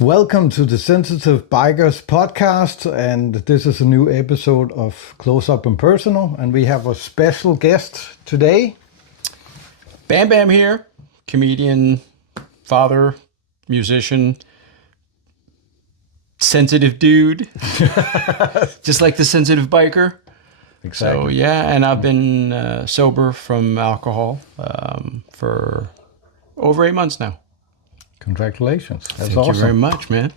Welcome to the Sensitive Bikers podcast, and this is a new episode of Close Up and Personal, and we have a special guest today. Bam Bam here, comedian, father, musician, sensitive dude, just like the sensitive biker. Exactly. So yeah, and I've been sober from alcohol for over 8 months now. Congratulations. That's Thank awesome. you very much, man.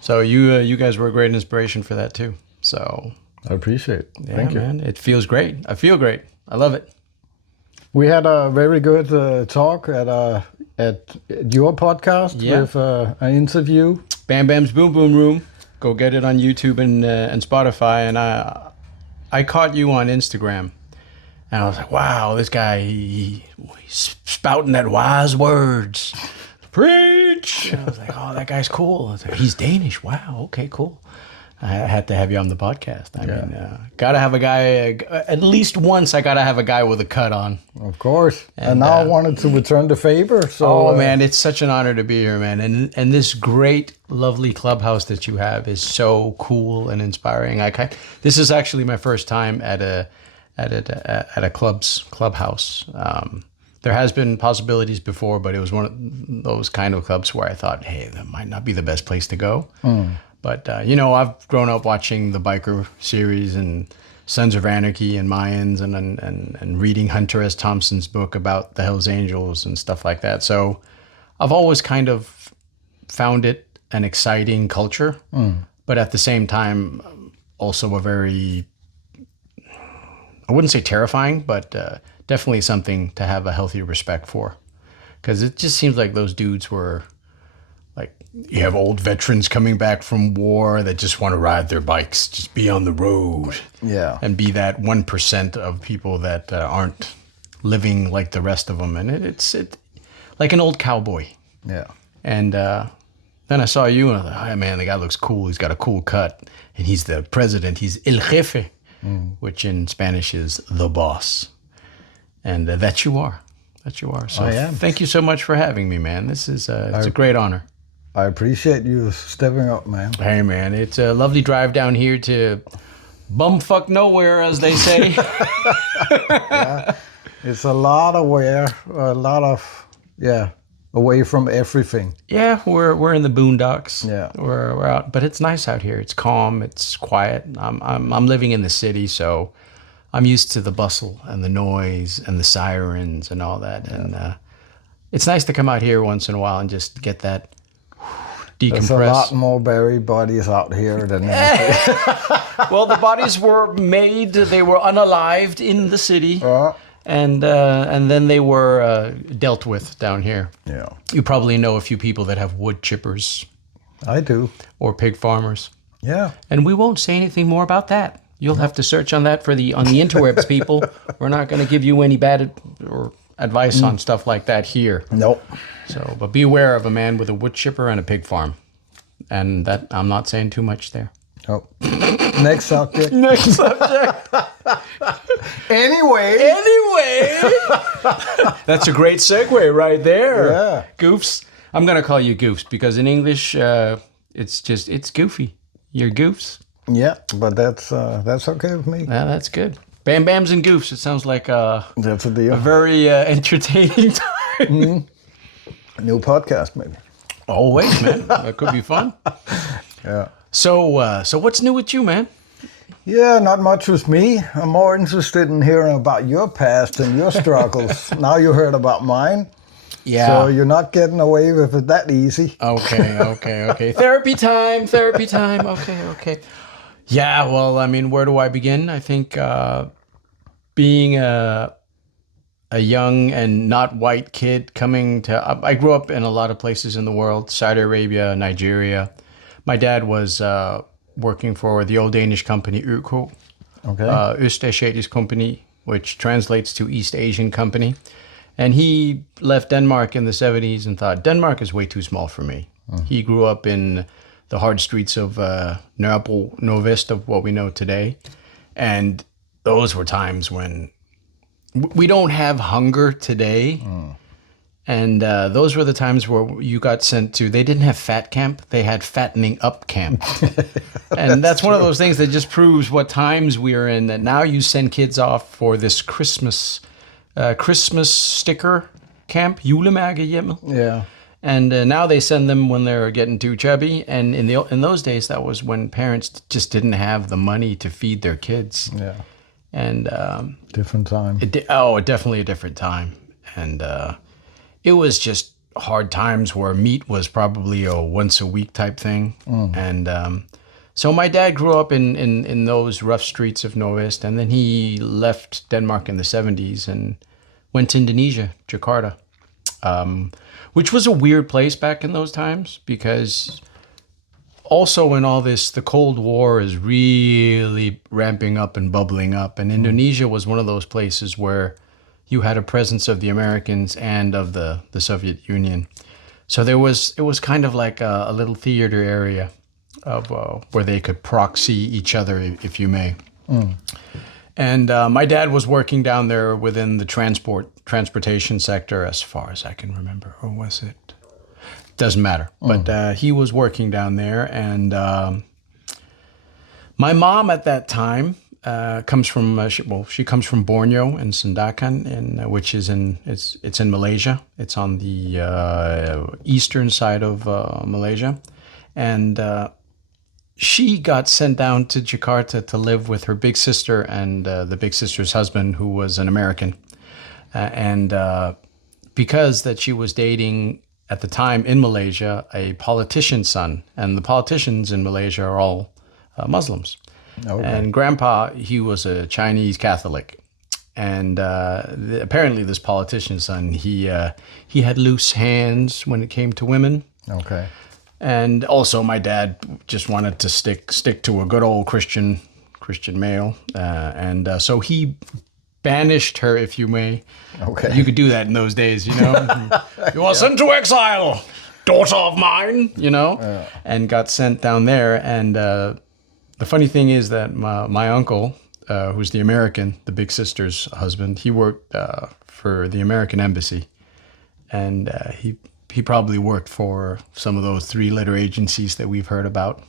So you guys were a great inspiration for that too. So I appreciate it. yeah, Thank you. man, it feels great. I feel great. I love it. We had a very good talk at your podcast with an interview. Bam Bam's Boom Boom Room. Go get it on YouTube and Spotify. And I caught you on Instagram, and I was like, wow, this guy, he's spouting that wise words. Preach! And I was like, oh, that guy's cool. I was like, he's Danish. Wow, okay, cool. I had to have you on the podcast. I mean, gotta have a guy, at least once I gotta have a guy with a cut on. Of course. And now I wanted to return the favor. So, man, it's such an honor to be here, man. And this great, lovely clubhouse that you have is so cool and inspiring. This is actually my first time at a clubhouse. There has been possibilities before, but it was one of those kind of clubs where I thought, hey, that might not be the best place to go. But, I've grown up watching the biker series and Sons of Anarchy and Mayans and reading Hunter S. Thompson's book about the Hells Angels and stuff like that. So I've always kind of found it an exciting culture, but at the same time, also a very, I wouldn't say terrifying, but definitely something to have a healthy respect for. Because it just seems like those dudes were, like, you have old veterans coming back from war that just want to ride their bikes, just be on the road. Yeah. And be that 1% of people that aren't living like the rest of them. And it's like an old cowboy. Yeah. And then I saw you and I was like, oh, man, the guy looks cool. He's got a cool cut. And he's the president. He's El Jefe, which in Spanish is the boss. And that you are. That you are. So I am. Thank you so much for having me, man. This is it's a great honor. I appreciate you stepping up, man. Hey, man, it's a lovely drive down here to bumfuck nowhere, as they say. Yeah. It's a lot away from everything. Yeah, we're in the boondocks. Yeah. We're out, but it's nice out here. It's calm. It's quiet. I'm living in the city, so I'm used to the bustle and the noise and the sirens and all that. And it's nice to come out here once in a while and just get that decompress. There's a lot more buried bodies out here than anything. Well, the bodies were made. They were unalived in the city. And then they were dealt with down here. Yeah. You probably know a few people that have wood chippers. I do. Or pig farmers. Yeah. And we won't say anything more about that. You'll have to search on that on the interwebs, people. We're not going to give you any bad or advice on stuff like that here. Nope. So, but be aware of a man with a wood chipper and a pig farm. And that I'm not saying too much there. Oh. Next subject. Next subject. Anyway. That's a great segue right there. Yeah. Goofs. I'm going to call you Goofs because in English, it's goofy. You're Goofs. Yeah, but that's okay with me. Yeah, that's good. Bam Bams and Goofs. It sounds like That's a deal. a very entertaining time. New podcast, maybe. Always, man. That could be fun. Yeah. So what's new with you, man? Yeah, not much with me. I'm more interested in hearing about your past and your struggles. Now you heard about mine. Yeah. So you're not getting away with it that easy. Okay. Therapy time. Okay. Yeah, well, I mean, where do I begin? I think being a young and not white kid coming to... I grew up in a lot of places in the world, Saudi Arabia, Nigeria. My dad was working for the old Danish company, UK. Okay. Østasiatisk Company, which translates to East Asian Company. And he left Denmark in the 70s and thought, Denmark is way too small for me. He grew up in the hard streets of Nørrebro, Nordvest of what we know today. And those were times when we don't have hunger today. And those were the times where you got sent to, they didn't have fat camp, they had fattening up camp. And that's one of those things that just proves what times we are in, that now you send kids off for this Christmas sticker camp, julemærkehjemmet. Yeah. And now they send them when they're getting too chubby. And in those days, that was when parents just didn't have the money to feed their kids. Yeah. And Different time. Definitely a different time. And it was just hard times where meat was probably a once a week type thing. And so my dad grew up in those rough streets of Nordvest, and then he left Denmark in the 70s and went to Indonesia, Jakarta, which was a weird place back in those times, because also in all this, the Cold War is really ramping up and bubbling up. And Indonesia was one of those places where you had a presence of the Americans and of the Soviet Union. So it was kind of like a little theater area of where they could proxy each other, if you may. And my dad was working down there within the transportation sector, as far as I can remember. Or was it? Doesn't matter. But he was working down there. And my mom at that time comes from, she comes from Borneo in Sandakan, which is it's in Malaysia. It's on the eastern side of Malaysia. And she got sent down to Jakarta to live with her big sister and the big sister's husband, who was an American. And because that she was dating at the time in Malaysia a politician's son, and the politicians in Malaysia are all Muslims. Okay. And Grandpa, he was a Chinese Catholic. And apparently this politician's son, he had loose hands when it came to women. Okay. And also, my dad just wanted to stick to a good old Christian male, and so he banished her, if you may. Okay. You could do that in those days, you know. You are sent to exile, daughter of mine, you know, and got sent down there. And the funny thing is that my uncle, who's the American, the big sister's husband, he worked for the American embassy, and he probably worked for some of those 3-letter agencies that we've heard about.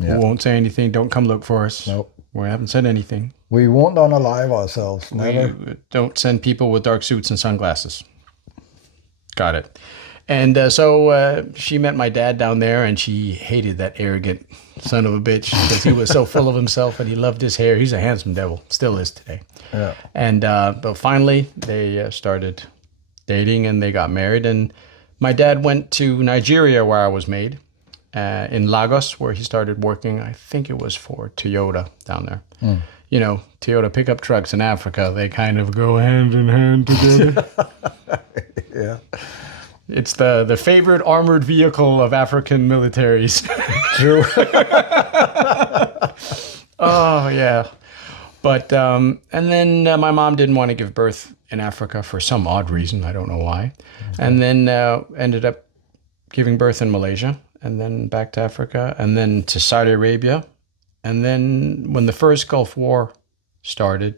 Yeah. We won't say anything. Don't come look for us. Nope. We haven't said anything. We won't unalive ourselves. Never. We don't send people with dark suits and sunglasses. Got it. And so she met my dad down there, and she hated that arrogant son of a bitch because he was so full of himself and he loved his hair. He's a handsome devil. Still is today. Yeah. And but finally, they started dating and they got married. And my dad went to Nigeria, where I was made, in Lagos, where he started working. I think it was for Toyota down there. You know, Toyota pickup trucks in Africa, they kind of go hand in hand together. Yeah. It's the favorite armored vehicle of African militaries. True. Oh, yeah. But, and then my mom didn't want to give birth in Africa for some odd reason. I don't know why. Okay. And then ended up giving birth in Malaysia, and then back to Africa, and then to Saudi Arabia. And then when the first Gulf War started,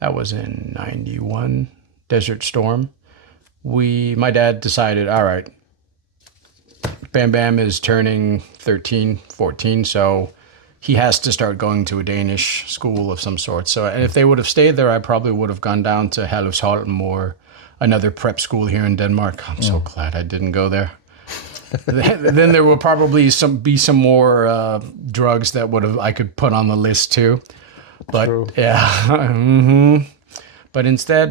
that was in 91, Desert Storm, my dad decided, all right, Bam Bam is turning 13, 14, so he has to start going to a Danish school of some sort. So and if they would have stayed there, I probably would have gone down to Herlufsholm or another prep school here in Denmark. I'm so glad I didn't go there. Then there will probably be some more drugs that I could put on the list too. But true. Yeah, But instead,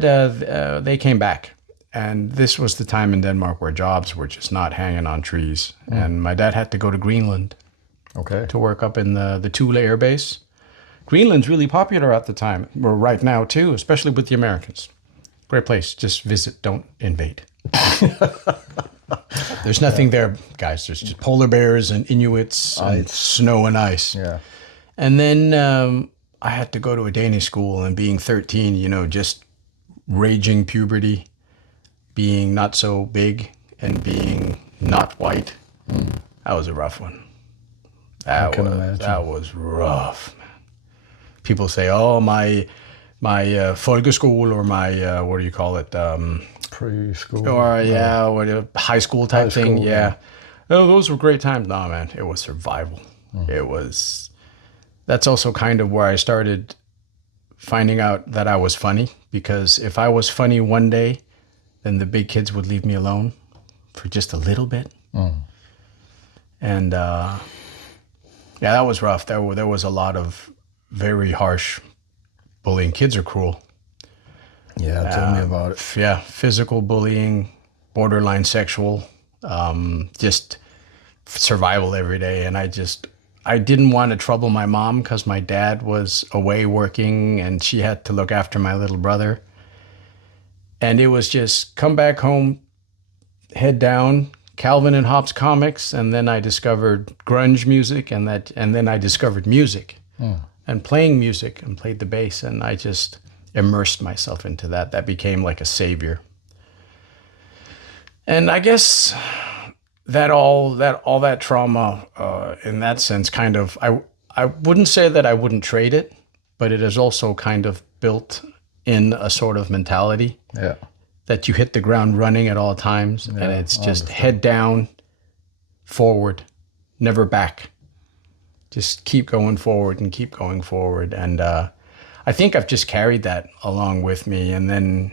they came back. And this was the time in Denmark where jobs were just not hanging on trees. And my dad had to go to Greenland to work up in the Thule Air Base. Greenland's really popular at the time, or right now too, especially with the Americans. Great place. Just visit, don't invade. There's nothing there, guys. There's just polar bears and Inuits and snow and ice. Yeah. And then I had to go to a Danish school, and being 13, you know, just raging puberty, being not so big and being not white. That was a rough one. That was rough, man. People say, oh, my folkeskole, or my, what do you call it? preschool. or what a high school type thing. school, Yeah. Oh, those were great times. Nah, man, it was survival. It was. That's also kind of where I started finding out that I was funny, because if I was funny one day, then the big kids would leave me alone for just a little bit. And yeah, that was rough. There was a lot of very harsh bullying. Kids are cruel. Yeah, tell me about it. Yeah, physical bullying, borderline sexual, just survival every day. And I didn't want to trouble my mom because my dad was away working and she had to look after my little brother. And it was just come back home, head down, Calvin and Hobbes comics, and then I discovered grunge music, and then I discovered music and playing music and played the bass, and I just immersed myself into that. That became like a savior. And I guess that all that trauma, in that sense, kind of, I wouldn't say that I wouldn't trade it, but it has also kind of built in a sort of mentality. Yeah. That you hit the ground running at all times, and it's just head down, forward, never back. Just keep going forward and keep going forward. And I think I've just carried that along with me. And then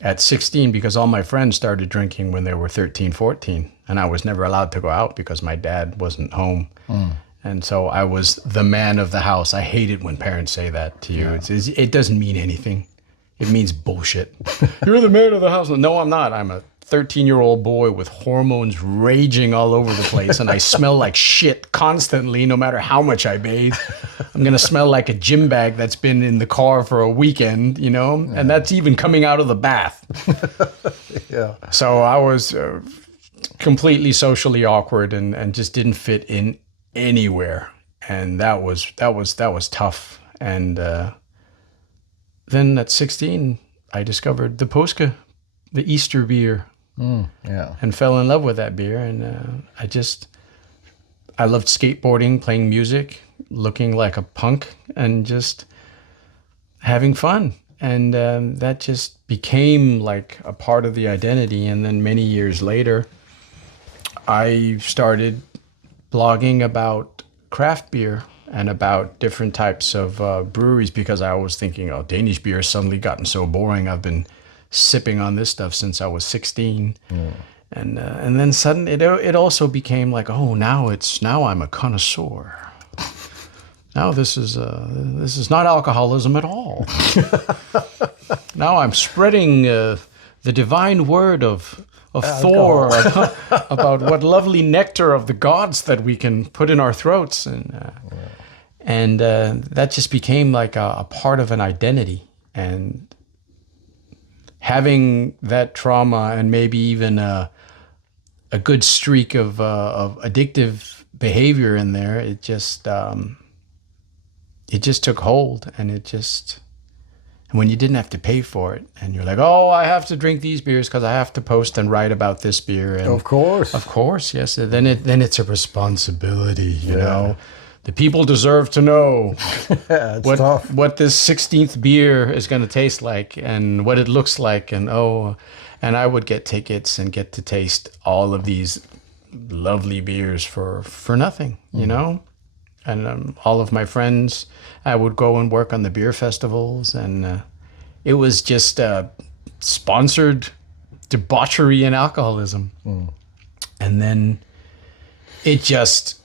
at 16, because all my friends started drinking when they were 13, 14, and I was never allowed to go out because my dad wasn't home. And so I was the man of the house. I hate it when parents say that to you. It doesn't mean anything. It means bullshit. You're the man of the house. No, I'm not. I'm a 13-year-old boy with hormones raging all over the place, and I smell like shit constantly, no matter how much I bathe. I'm going to smell like a gym bag that's been in the car for a weekend, you know? Yeah. And that's even coming out of the bath. Yeah. So I was completely socially awkward and just didn't fit in anywhere. And that was tough. And then at 16, I discovered the Polska, the Easter beer, and fell in love with that beer. And I loved skateboarding, playing music, looking like a punk, and just having fun. And that just became like a part of the identity. And then many years later, I started blogging about craft beer and about different types of breweries, because I was thinking, oh, Danish beer has suddenly gotten so boring. I've been sipping on this stuff since I was 16. And then suddenly it also became like, oh, now I'm a connoisseur. Now this is not alcoholism at all. Now I'm spreading the divine word of Thor about what lovely nectar of the gods that we can put in our throats, and that just became like a part of an identity. And having that trauma and maybe even a good streak of addictive behavior in there, it just took hold, and and when you didn't have to pay for it, and you're like, oh, I have to drink these beers because I have to post and write about this beer. And of course, yes. Then it's a responsibility, you know. The people deserve to know what this 16th beer is going to taste like and what it looks like. And I would get tickets and get to taste all of these lovely beers for nothing, you know. And all of my friends, I would go and work on the beer festivals, and it was just sponsored debauchery and alcoholism. And then it just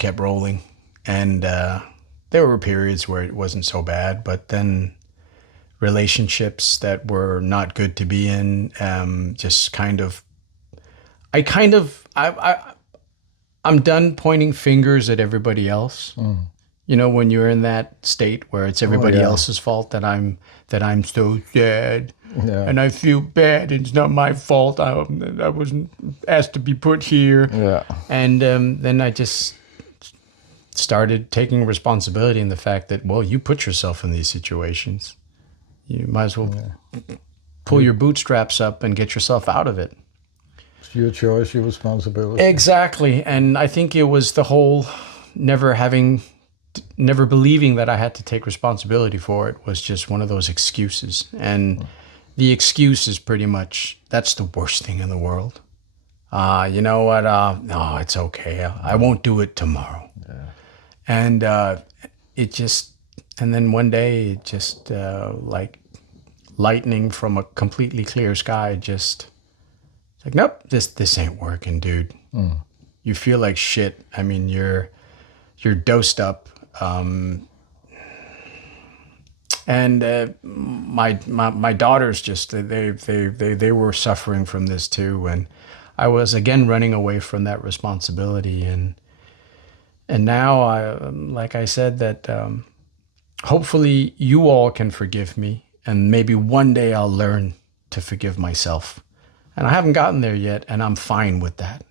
kept rolling. And there were periods where it wasn't so bad, but then relationships that were not good to be in, I'm done pointing fingers at everybody else. You know, when you're in that state where it's everybody else's fault that I'm so sad, and I feel bad. It's not my fault. I wasn't asked to be put here. And then I just started taking responsibility in the fact that, well, you put yourself in these situations. You might as well pull your bootstraps up and get yourself out of it. It's your choice, your responsibility. Exactly. And I think it was the whole never believing that I had to take responsibility for it was just one of those excuses. And the excuse is pretty much, that's the worst thing in the world. You know what? No, it's okay. I won't do it tomorrow. And it just, and then one day, it just like lightning from a completely clear sky, just like, nope, this ain't working, dude. You feel like shit. I mean, you're dosed up. And my daughters just, they were suffering from this too, and I was again running away from that responsibility, and now like I said, that hopefully you all can forgive me, and maybe one day I'll learn to forgive myself, and I haven't gotten there yet, and I'm fine with that.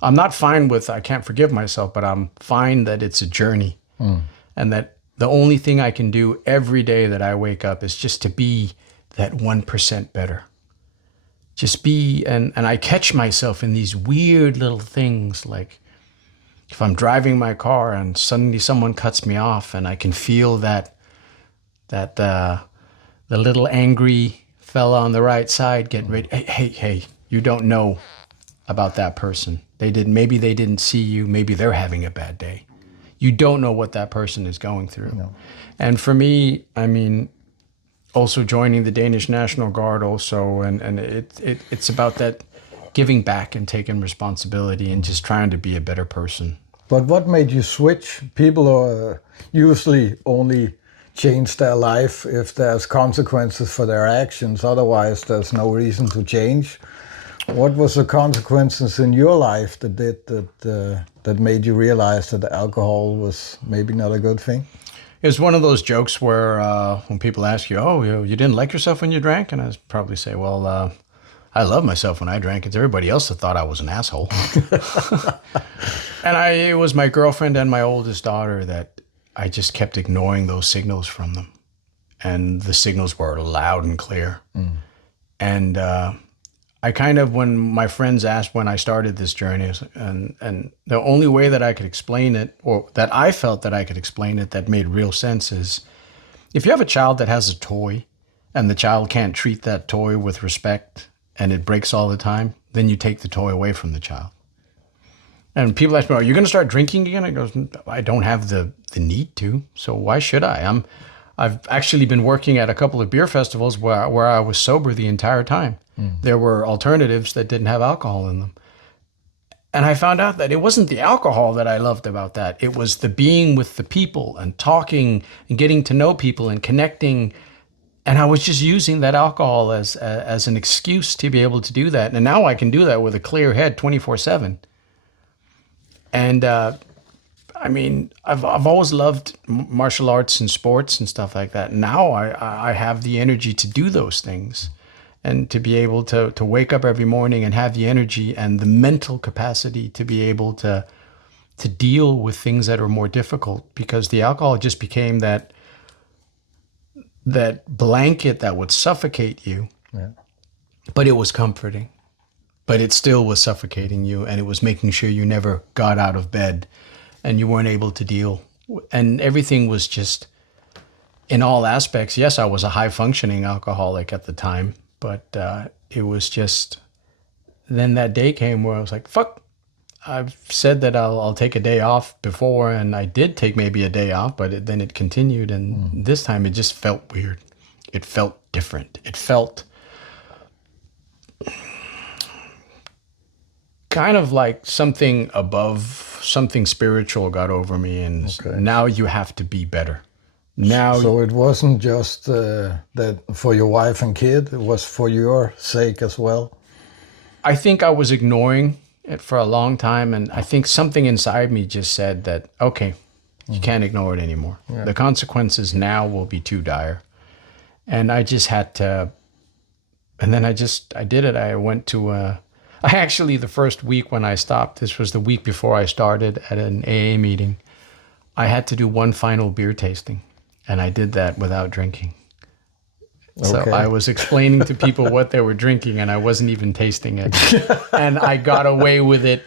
I'm not fine with I can't forgive myself, but I'm fine that it's a journey, and that the only thing I can do every day that I wake up is just to be that 1% better. Just be, and I catch myself in these weird little things, like if I'm driving my car and suddenly someone cuts me off, and I can feel that the little angry fella on the right side getting ready. Hey, you don't know about that person. Maybe they didn't see you. Maybe they're having a bad day. You don't know what that person is going through. No. And for me, I mean, also joining the Danish National Guard also, and it's about that giving back and taking responsibility and just trying to be a better person. But what made you switch? People usually only change their life if there's consequences for their actions. Otherwise, there's no reason to change. What was the consequences in your life that made you realize that alcohol was maybe not a good thing? It was one of those jokes where when people ask you, "Oh, you didn't like yourself when you drank," and I probably say, "Well, I loved myself when I drank. It's everybody else that thought I was an asshole." And it was my girlfriend and my oldest daughter that I just kept ignoring those signals from them, and the signals were loud and clear. And I kind of, when my friends asked when I started this journey, and the only way that I could explain it, or that I felt that I could explain it that made real sense, is if you have a child that has a toy and the child can't treat that toy with respect and it breaks all the time, then you take the toy away from the child. And people ask me, "Are you going to start drinking again?" I go, "I don't have the need to, so why should I? I've actually been working at a couple of beer festivals where I was sober the entire time. There were alternatives that didn't have alcohol in them. And I found out that it wasn't the alcohol that I loved about that. It was the being with the people and talking and getting to know people and connecting. And I was just using that alcohol as an excuse to be able to do that. And now I can do that with a clear head 24/7. And I mean, I've always loved martial arts and sports and stuff like that. Now I have the energy to do those things, and to be able to wake up every morning and have the energy and the mental capacity to be able to deal with things that are more difficult, because the alcohol just became that blanket that would suffocate you. Yeah. But it was comforting. But it still was suffocating you, and it was making sure you never got out of bed and you weren't able to deal. And everything was just, in all aspects, yes, I was a high-functioning alcoholic at the time, but it was just, then that day came where I was like, fuck, I've said that I'll take a day off before, and I did take maybe a day off, but then it continued, and this time it just felt weird. It felt different. It felt kind of like something above, something spiritual got over me, and now you have to be better. Now, so it wasn't just that for your wife and kid, it was for your sake as well? I think I was ignoring it for a long time, and I think something inside me just said that, okay, you can't ignore it anymore. Yeah. The consequences now will be too dire. And I just had to, and then I did it. I went to actually, the first week when I stopped, this was the week before I started at an AA meeting, I had to do one final beer tasting, and I did that without drinking. Okay. So I was explaining to people what they were drinking, and I wasn't even tasting it. And I got away with it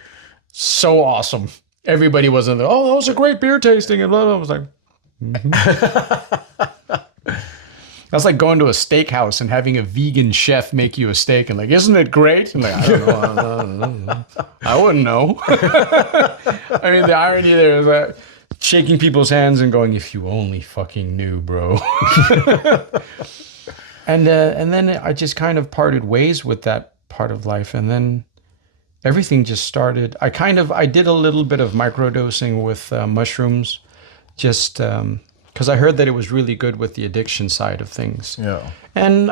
so awesome. Everybody was in there, "Oh, that was a great beer tasting," and blah, blah. I was like, That's like going to a steakhouse and having a vegan chef make you a steak and like, isn't it great? And like, I don't know. I wouldn't know. I mean, the irony there is that shaking people's hands and going, if you only fucking knew, bro. And then I just kind of parted ways with that part of life. And then everything just started. I did a little bit of microdosing with mushrooms, just because I heard that it was really good with the addiction side of things. Yeah. And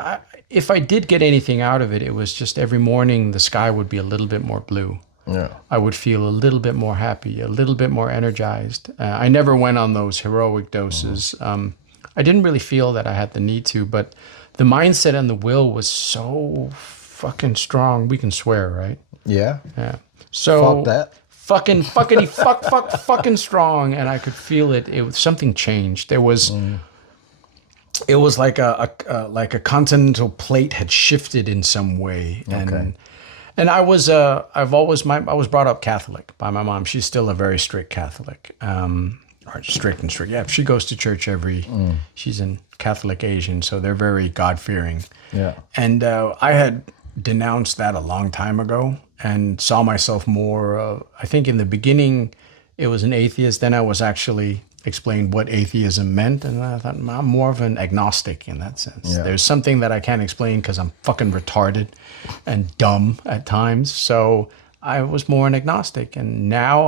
if I did get anything out of it, it was just every morning the sky would be a little bit more blue. Yeah. I would feel a little bit more happy, a little bit more energized. I never went on those heroic doses. I didn't really feel that I had the need to, but the mindset and the will was so fucking strong. We can swear, right? Yeah. Yeah. So Fuck that. fucking strong, and I could feel it. It was something changed. There was. It was like a continental plate had shifted in some way, and I was I was brought up Catholic by my mom. She's still a very strict Catholic, or strict and strict. Yeah, she goes to church she's in Catholic Asian, so they're very God fearing. Yeah, and I had denounced that a long time ago and saw myself more. I think in the beginning, it was an atheist. Then I was actually explained what atheism meant, and I thought I'm more of an agnostic in that sense. Yeah. There's something that I can't explain because I'm fucking retarded and dumb at times. So I was more an agnostic, and now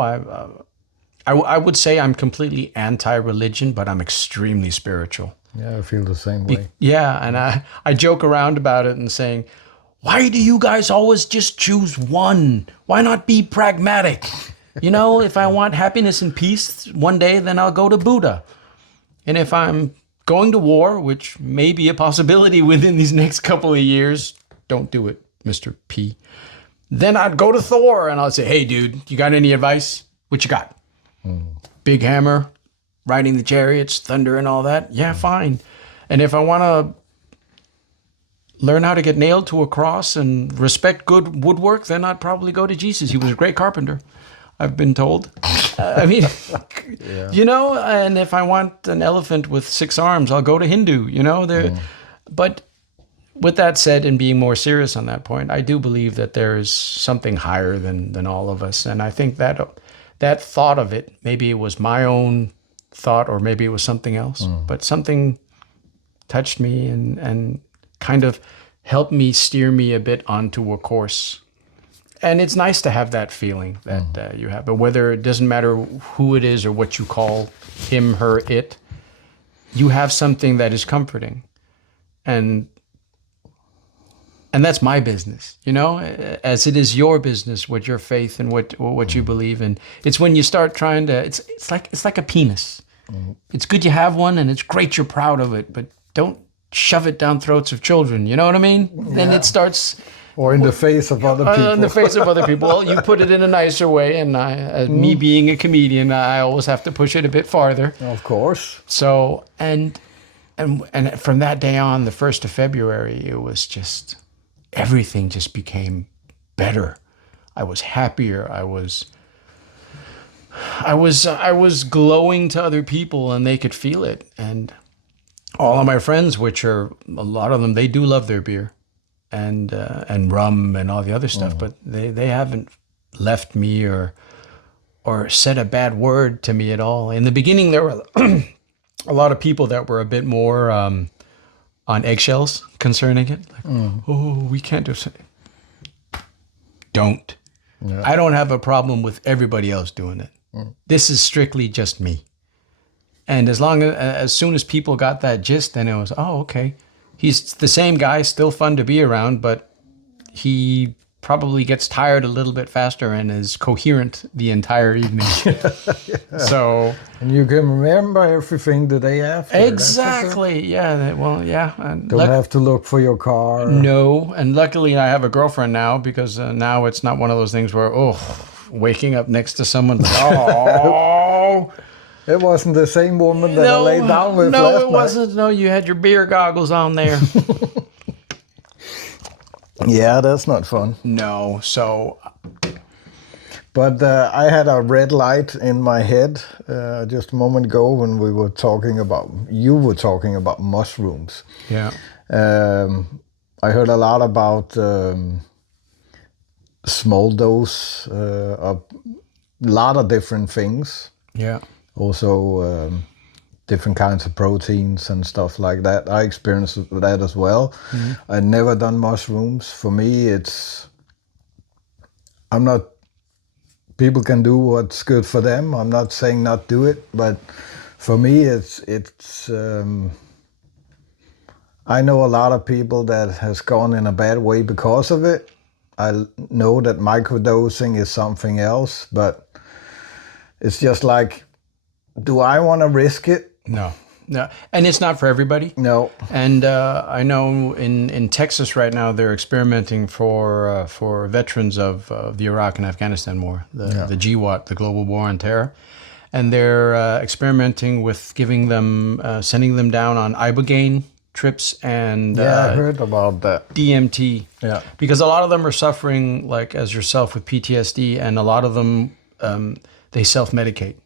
I would say I'm completely anti-religion, but I'm extremely spiritual. Yeah, I feel the same way. Yeah, and I joke around about it and saying, why do you guys always just choose one? Why not be pragmatic? You know, if I want happiness and peace one day, then I'll go to Buddha. And if I'm going to war, which may be a possibility within these next couple of years, don't do it, Mr. P. Then I'd go to Thor and I'll say, hey, dude, you got any advice? What you got? Big hammer, riding the chariots, thunder and all that? Yeah, fine. And if I want to learn how to get nailed to a cross and respect good woodwork, then I'd probably go to Jesus. He was a great carpenter, I've been told. I mean, you know, and if I want an elephant with 6 arms, I'll go to Hindu, you know. But with that said, and being more serious on that point, I do believe that there is something higher than all of us. And I think that thought of it, maybe it was my own thought or maybe it was something else, but something touched me and kind of helped me steer me a bit onto a course. And it's nice to have that feeling that you have. But whether it doesn't matter who it is or what you call him, her, it, you have something that is comforting. And that's my business, you know, as it is your business, what your faith and what you believe in. It's when you start trying to, it's like a penis. It's good you have one and it's great you're proud of it, but don't shove it down throats of children. You know what I mean? Yeah. Then it starts... Or in the face of other people. In the face of other people. Well, you put it in a nicer way, and me being a comedian, I always have to push it a bit farther. Of course. So, and from that day on, the 1st of February, it was just, everything just became better. I was happier. I was glowing to other people, and they could feel it. And all of my friends, which are a lot of them, they do love their beer. And rum and all the other stuff, but they haven't left me or said a bad word to me at all. In the beginning, there were a lot of people that were a bit more on eggshells concerning it. Like, oh, we can't do something. Don't. Yeah. I don't have a problem with everybody else doing it. This is strictly just me. And as soon as people got that gist, then it was, oh, okay. He's the same guy, still fun to be around, but he probably gets tired a little bit faster and is coherent the entire evening. Yeah. So, and you can remember everything the day after. Exactly. Yeah. Well, yeah. And don't have to look for your car. No. And luckily I have a girlfriend now because now it's not one of those things where, waking up next to someone like, oh... It wasn't the same woman that I laid down with last night. No, it wasn't. No, you had your beer goggles on there. Yeah, that's not fun. No, so... But I had a red light in my head just a moment ago when you were talking about mushrooms. Yeah. I heard a lot about small dose of a lot of different things. Yeah. Also different kinds of proteins and stuff like that. I experienced that as well. I'd never done mushrooms. For me, I'm not, people can do what's good for them. I'm not saying not do it, but for me, I know a lot of people that has gone in a bad way because of it. I know that microdosing is something else, but it's just like, do I want to risk it? No. And it's not for everybody. No. And I know in Texas right now they're experimenting for veterans of the Iraq and Afghanistan war, the GWAT, the Global War on Terror, and they're experimenting with giving them, sending them down on ibogaine trips and I heard about that. DMT. Yeah. Because a lot of them are suffering, like as yourself, with PTSD, and a lot of them they self-medicate.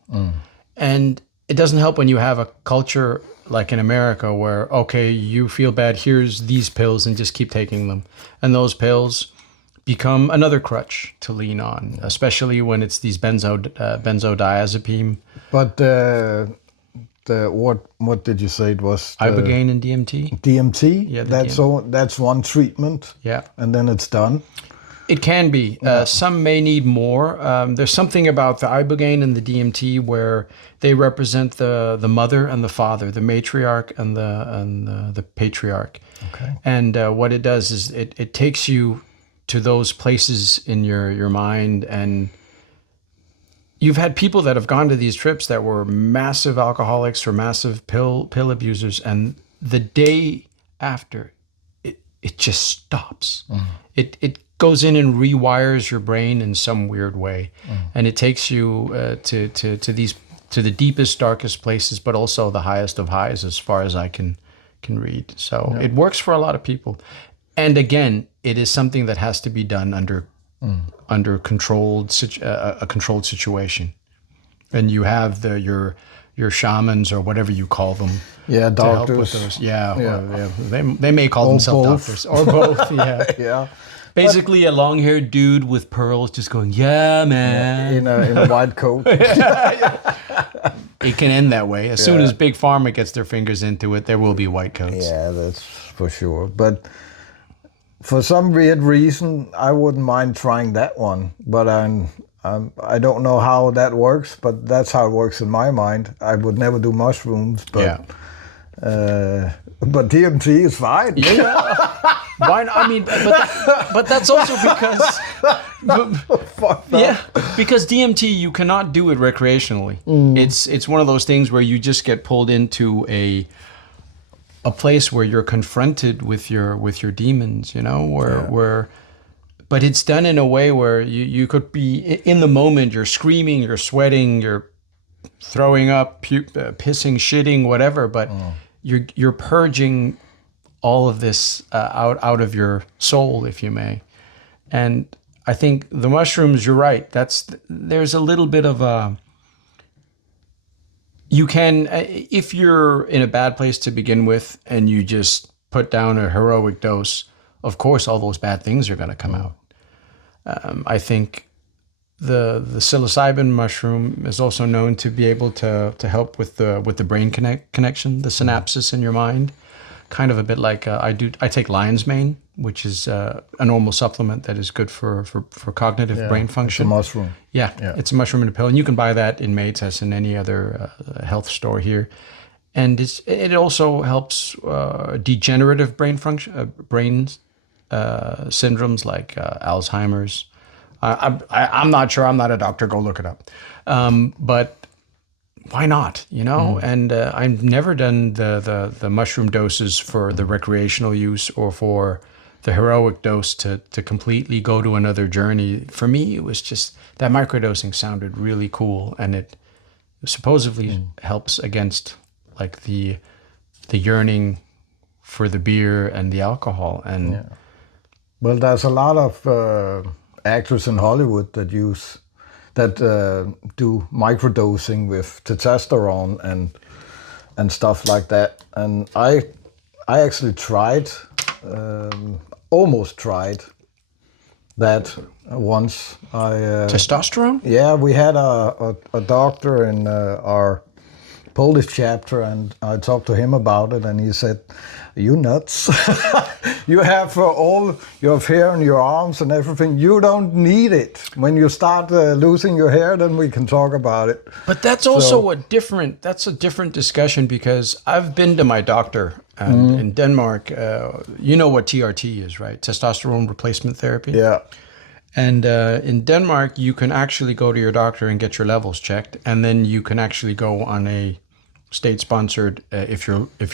And it doesn't help when you have a culture like in America where, okay, you feel bad, here's these pills and just keep taking them. And those pills become another crutch to lean on, especially when it's these benzodiazepine. But what did you say it was? Ibogaine and DMT? DMT? Yeah, that's one treatment. Yeah. And then it's done. It can be. Some may need more. There's something about the ibogaine and the DMT where they represent the mother and the father, the matriarch and the patriarch. Okay. And what it does is it takes you to those places in your mind. And you've had people that have gone to these trips that were massive alcoholics or massive pill abusers, and the day after, it just stops. It goes in and rewires your brain in some weird way, and it takes you to the deepest, darkest places, but also the highest of highs, as far as I can read. So it works for a lot of people, and again, it is something that has to be done under a controlled situation, and you have your shamans or whatever you call them. Yeah, to help with doctors. those. They may call themselves both. doctors or both. Yeah. Yeah. Basically, a long-haired dude with pearls just going, "Yeah, man." In a white coat. It can end that way. As soon as Big Pharma gets their fingers into it, there will be white coats. Yeah, that's for sure. But for some weird reason, I wouldn't mind trying that one. But I don't know how that works, but that's how it works in my mind. I would never do mushrooms, but but DMT is fine. Yeah. Why not? I mean, but that's also because because DMT, you cannot do it recreationally. It's one of those things where you just get pulled into a place where you're confronted with your demons, where but it's done in a way where you could be in the moment, you're screaming, you're sweating, you're throwing up, pissing, shitting, whatever, but you're purging all of this out of your soul, if you may. And I think the mushrooms, you're right. There's a little bit of a, you can, if you're in a bad place to begin with and you just put down a heroic dose, of course, all those bad things are going to come out. I think the psilocybin mushroom is also known to be able to help with the brain connection, the synapses in your mind. Kind of a bit like I take lion's mane, which is a normal supplement that is good for cognitive brain function. It's a mushroom. Yeah, it's a mushroom in a pill, and you can buy that in Mates as in any other health store here. And it also helps degenerative brain function, syndromes like Alzheimer's. I'm not sure. I'm not a doctor. Go look it up. But why not? And I've never done the mushroom doses for the recreational use or for the heroic dose to completely go to another journey. For me, it was just that microdosing sounded really cool, and it supposedly helps against like the yearning for the beer and the alcohol. And well, there's a lot of actors in Hollywood that use that do microdosing with testosterone and stuff like that. And I actually tried, almost tried that once. Testosterone? Yeah, we had a doctor in our Polish chapter, and I talked to him about it, and he said, "You nuts? You have all your hair on your arms and everything. You don't need it. When you start losing your hair, then we can talk about it." But that's also that's a different discussion, because I've been to my doctor in Denmark. You know what TRT is, right? Testosterone replacement therapy. Yeah. And in Denmark, you can actually go to your doctor and get your levels checked, and then you can actually go on a state-sponsored if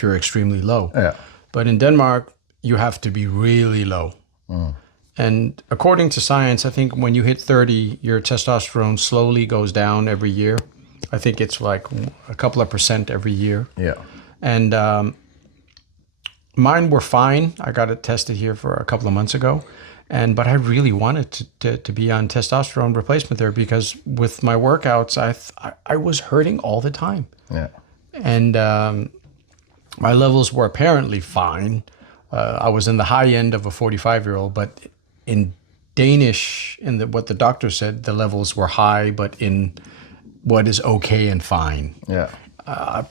you're extremely low. Yeah. But in Denmark, you have to be really low. And according to science, I think when you hit 30, your testosterone slowly goes down every year. I think it's like a couple of percent every year. Yeah. And mine were fine. I got it tested here for a couple of months ago. But I really wanted to be on testosterone replacement therapy, because with my workouts, I was hurting all the time. Yeah. And my levels were apparently fine. I was in the high end of a 45-year-old, but in Danish, what the doctor said, the levels were high, but in what is okay and fine. Yeah.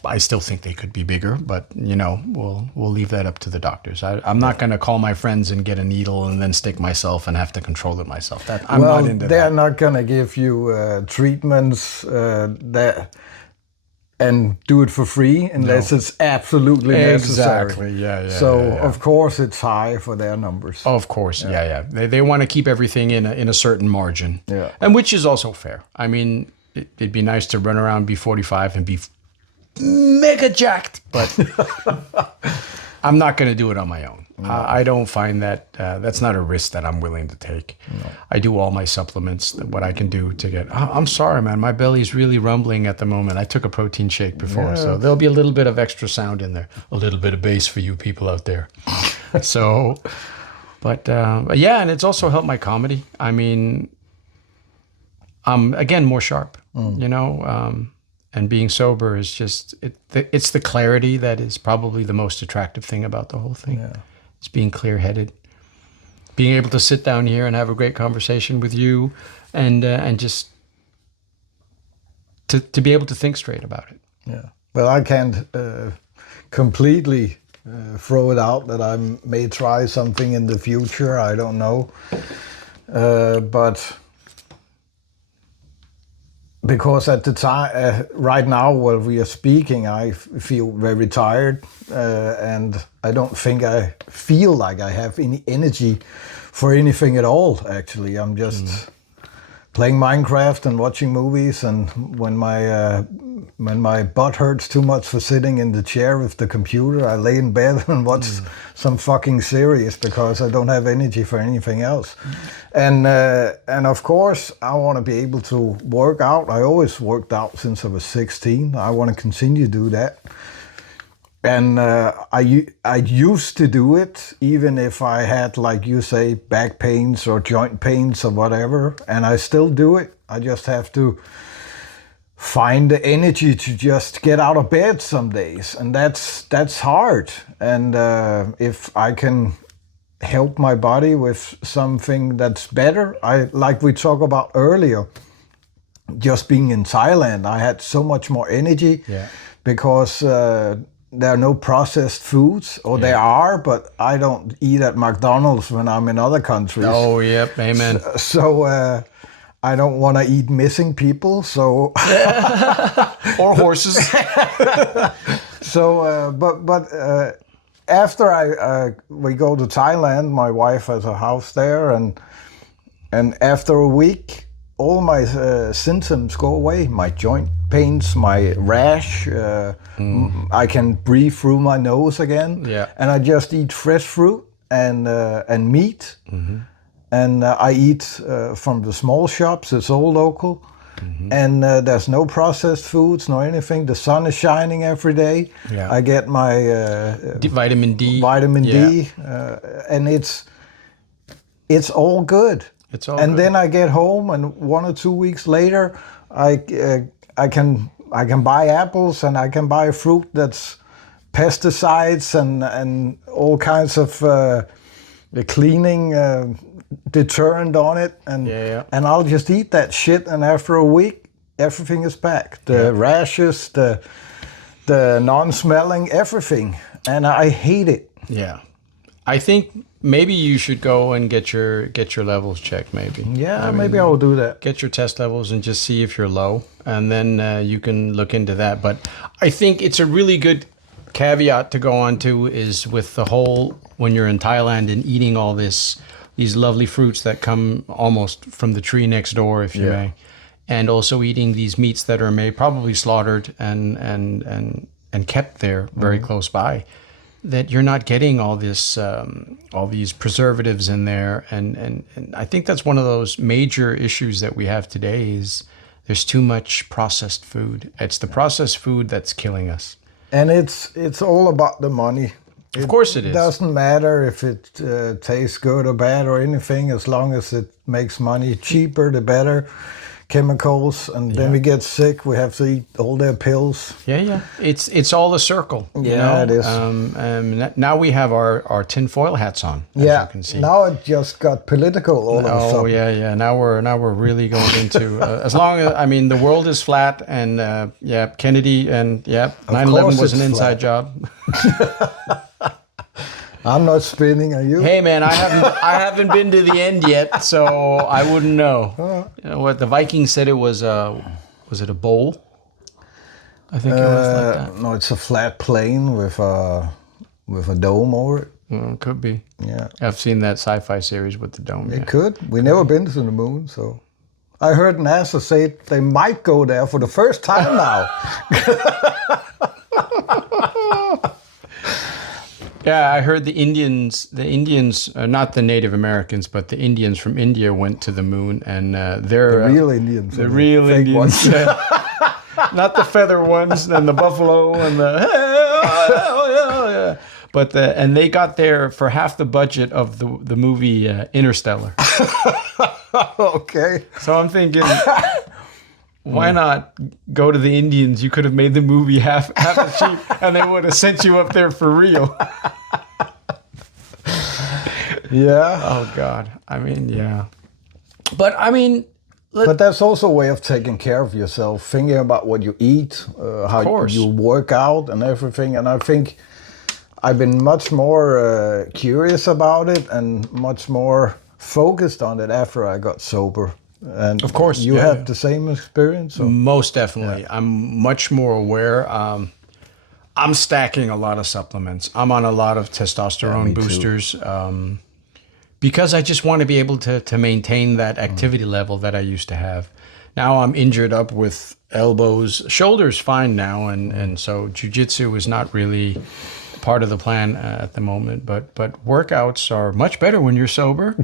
I still think they could be bigger, but we'll leave that up to the doctors. I'm not going to call my friends and get a needle and then stick myself and have to control it myself. I'm not into that. They're not going to give you treatments and do it for free unless it's absolutely necessary. Exactly. Yeah. So of course it's high for their numbers. Of course. Yeah. They want to keep everything in a certain margin. Yeah. And which is also fair. I mean, it'd be nice to run around, be 45 and be mega jacked, but I'm not going to do it on my own. I don't find that's not a risk that I'm willing to take. No. I do all my supplements, what I can do to get. I'm sorry, man, my belly's really rumbling at the moment. I took a protein shake before, so there'll be a little bit of extra sound in there, a little bit of bass for you people out there. So, but and it's also helped my comedy. I mean, I'm again more sharp, and being sober is just, it's the clarity that is probably the most attractive thing about the whole thing. Yeah. It's being clear-headed, being able to sit down here and have a great conversation with you, and just to be able to think straight about it. Yeah. Well, I can't completely throw it out that I may try something in the future. I don't know. But because at the time, right now while we are speaking, I feel very tired, and I don't think I feel like I have any energy for anything at all, actually. I'm just playing Minecraft and watching movies, and when my butt hurts too much for sitting in the chair with the computer, I lay in bed and watch some fucking series because I don't have energy for anything else. And of course, I want to be able to work out. I always worked out since I was 16. I want to continue to do that. And I used to do it even if I had, like you say, back pains or joint pains or whatever. And I still do it. I just have to find the energy to just get out of bed some days. And that's hard. And if I can help my body with something that's better, like we talked about earlier, just being in Thailand, I had so much more energy because there are no processed foods, or there are, but I don't eat at McDonald's when I'm in other countries. Oh, yep, amen. So I don't want to eat missing people, so or horses. So, but after we go to Thailand, my wife has a house there, and after a week, all my symptoms go away. My joint pains, my rash, I can breathe through my nose again. Yeah. And I just eat fresh fruit and meat. Mm-hmm. And I eat from the small shops. It's all local. Mm-hmm. And there's no processed foods, no anything. The sun is shining every day. Yeah. I get my vitamin D. Vitamin D. And it's all good. It's all and good. then I get home, and 1 or 2 weeks later, I can buy apples, and I can buy fruit that's pesticides and all kinds of the cleaning deterrent on it, Yeah. and I'll just eat that shit, and after a week, everything is back. The rashes, the non-smelling, everything, and I hate it. Yeah. I think maybe you should go and get your levels checked. Maybe. Yeah, maybe I will do that. Get your test levels and just see if you're low, and then you can look into that. But I think it's a really good caveat to go on to is with the whole when you're in Thailand and eating all these lovely fruits that come almost from the tree next door, if you may, and also eating these meats that are made probably slaughtered and kept there very close by. That you're not getting all these preservatives in there, and I think that's one of those major issues that we have today is there's too much processed food. It's the processed food that's killing us. And it's all about the money. Of course it is. It doesn't matter if it tastes good or bad or anything, as long as it makes money. Cheaper, the better. Chemicals, and then we get sick. We have to eat all their pills. Yeah. It's all a circle. You know? It is. Now we have our tinfoil hats on. As you can see. Now it just got political all of a sudden. Yeah. Now we're really going into as long as the world is flat, and Kennedy and 9/11 was an inside job. I'm not spinning, are you? Hey man, I haven't been to the end yet, so I wouldn't know. You know what the Vikings said it was it a bowl? I think it was like that. No, it's a flat plane with a dome over it. Well, it could be. Yeah. I've seen that sci-fi series with the dome. It could. We never been to the moon, so I heard NASA say they might go there for the first time now. Yeah, I heard the Indians, not the Native Americans, but the Indians from India went to the moon, and they're the real Indians. The real fake Indians, ones. yeah. Not the feather ones and the buffalo and the. But and they got there for half the budget of the movie Interstellar. Okay. So I'm thinking, why not go to the Indians? You could have made the movie half as cheap, and they would have sent you up there for real. Yeah. Oh God. But that's also a way of taking care of yourself, thinking about what you eat, how you work out and everything. And I think I've been much more curious about it and much more focused on it after I got sober. And of course, you have the same experience? Or? Most definitely. Yeah. I'm much more aware. I'm stacking a lot of supplements. I'm on a lot of testosterone boosters because I just want to be able to maintain that activity level that I used to have. Now I'm injured up with elbows, shoulders fine now, and so jiu-jitsu is not really part of the plan at the moment, but workouts are much better when you're sober.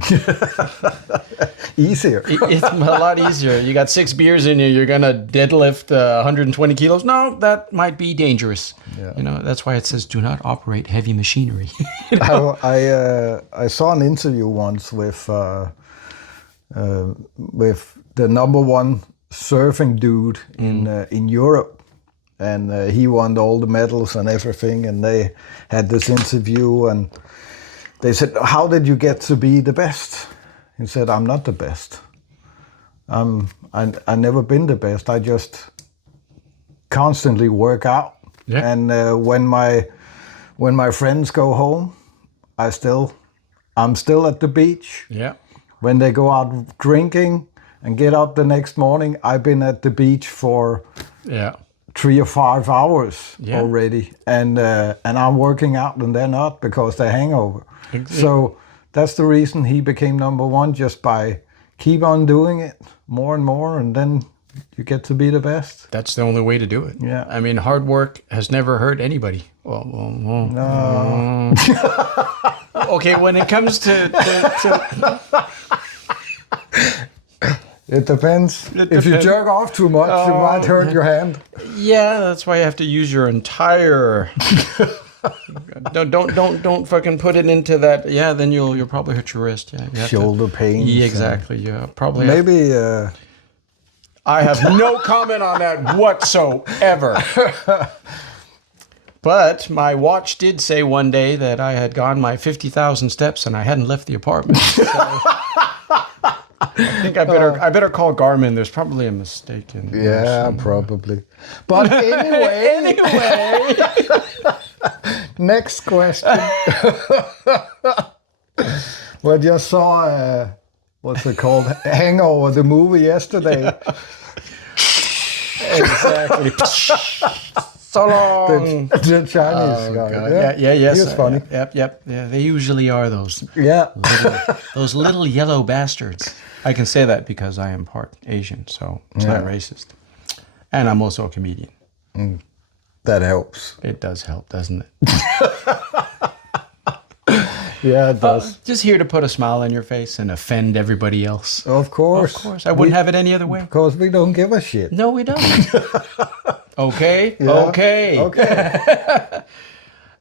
Easier. It's a lot easier. You got 6 beers in you, you're gonna deadlift 120 kilos. No, that might be dangerous. Yeah. You know, that's why it says do not operate heavy machinery. You know? I saw an interview once with the #1 surfing dude in Europe. And he won all the medals and everything. And they had this interview, and they said, "How did you get to be the best?" He said, "I'm not the best. I never been the best. I just constantly work out. Yeah. And when my friends go home, I'm still at the beach. Yeah. When they go out drinking and get up the next morning, I've been at the beach for 3 or 5 hours already, and I'm working out and they're not because they're hangover." Exactly. So that's the reason he became #1, just by keep on doing it more and more, and then you get to be the best. That's the only way to do it. Yeah. I mean, hard work has never hurt anybody. No. Okay, when it comes to It depends. If you jerk off too much, you might hurt your hand. Yeah, that's why you have to use your entire Don't fucking put it into that. Yeah, then you'll probably hurt your wrist. Yeah, you have Shoulder pains. Yeah, exactly. Yeah, probably. Maybe. I have no comment on that whatsoever. But my watch did say one day that I had gone my 50,000 steps and I hadn't left the apartment. So I think I better call Garmin. There's probably a mistake in there. Yeah, probably. But anyway, next question. Well, just saw what's it called? Hangover, the movie yesterday. Exactly. So long. The Chinese guy. God. Yeah, yes. He was funny. Yep. Yeah, they usually are those. Yeah. Those little yellow bastards. I can say that because I am part Asian, so it's not racist. And I'm also a comedian. That helps. It does help, doesn't it? Yeah, it does. Just here to put a smile on your face and offend everybody else. Of course. Of course. I wouldn't have it any other way. Because we don't give a shit. No, we don't. Okay? Yeah. Okay.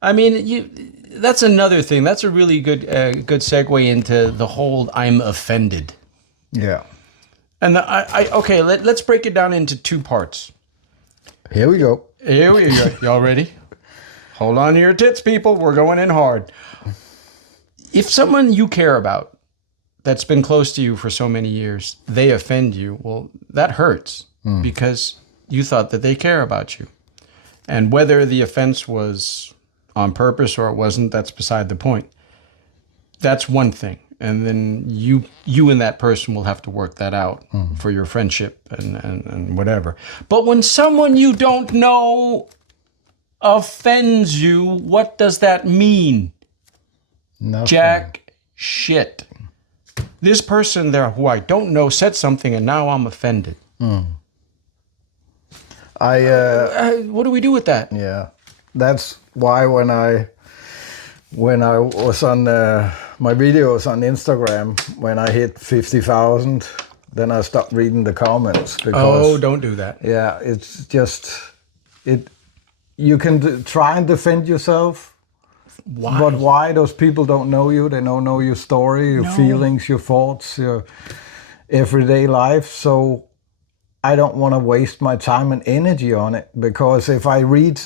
I mean, that's another thing. That's a really good segue into the whole I'm offended. Yeah. And okay, let's break it down into two parts. Here we go. Here we go. Y'all ready? Hold on to your tits, people. We're going in hard. If someone you care about that's been close to you for so many years, they offend you, well, that hurts because you thought that they care about you. And whether the offense was on purpose or it wasn't, that's beside the point. That's one thing. And then you and that person will have to work that out for your friendship and whatever. But when someone you don't know offends you, what does that mean? Nothing. Jack shit. This person there who I don't know said something and now I'm offended. What do we do with that? Yeah, that's why when I was on my videos on Instagram, when I hit 50,000, then I stopped reading the comments because don't do that. yeah, it's just you can try and defend yourself. Why? But why? Those people don't know you. They don't know your story, your feelings, your thoughts, your everyday life. So I don't want to waste my time and energy on it, because if I read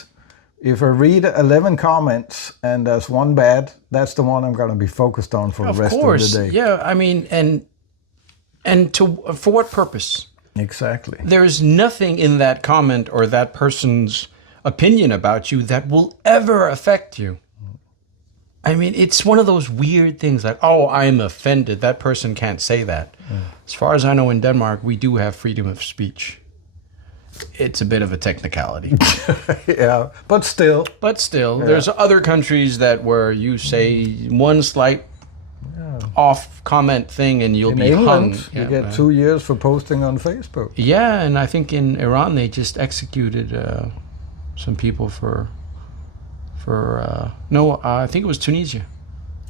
11 comments and there's one bad, that's the one I'm going to be focused on for the rest of the day. Yeah, I mean, and for what purpose? Exactly. There's nothing in that comment or that person's opinion about you that will ever affect you. I mean, it's one of those weird things like, oh, I'm offended. That person can't say that. As far as I know, in Denmark, we do have freedom of speech. It's a bit of a technicality. Yeah, but still. There's other countries where you say one slight off comment thing and you'll In be England, hung. you get 2 years for posting on Facebook. Yeah, and I think in Iran they just executed some people I think it was Tunisia.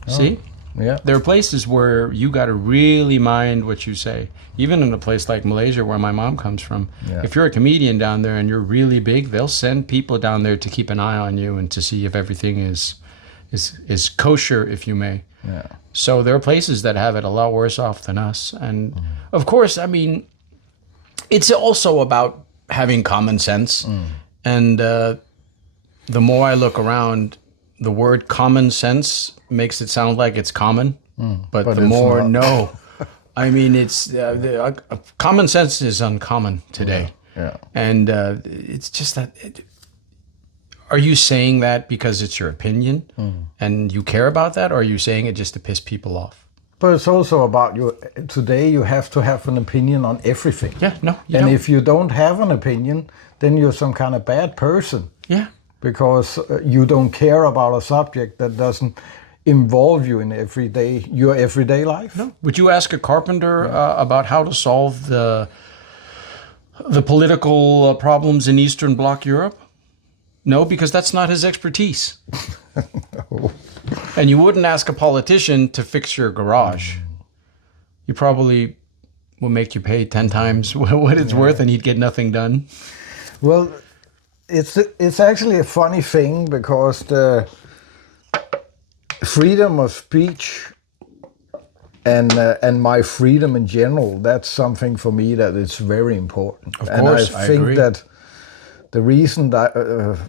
See? Yeah. There are places where you got to really mind what you say. Even in a place like Malaysia, where my mom comes from, if you're a comedian down there and you're really big, they'll send people down there to keep an eye on you and to see if everything is kosher, if you may. Yeah. So there are places that have it a lot worse off than us. And of course, I mean, it's also about having common sense. And the more I look around, the word common sense makes it sound like it's common, but the more no. I mean, it's common sense is uncommon today. Yeah. And it's just that. Are you saying that because it's your opinion and you care about that, or are you saying it just to piss people off? But it's also about today you have to have an opinion on everything. Yeah, no. If you don't have an opinion, then you're some kind of bad person. Yeah. Because you don't care about a subject that doesn't involve you in your everyday life. No. Would you ask a carpenter about how to solve the political problems in Eastern Bloc Europe? No, because that's not his expertise. No. And you wouldn't ask a politician to fix your garage. You probably will make you pay 10 times what it's worth and he'd get nothing done. Well, it's actually a funny thing because the freedom of speech and my freedom in general, that's something for me that is very important. Of and course, I I think agree. that the reason that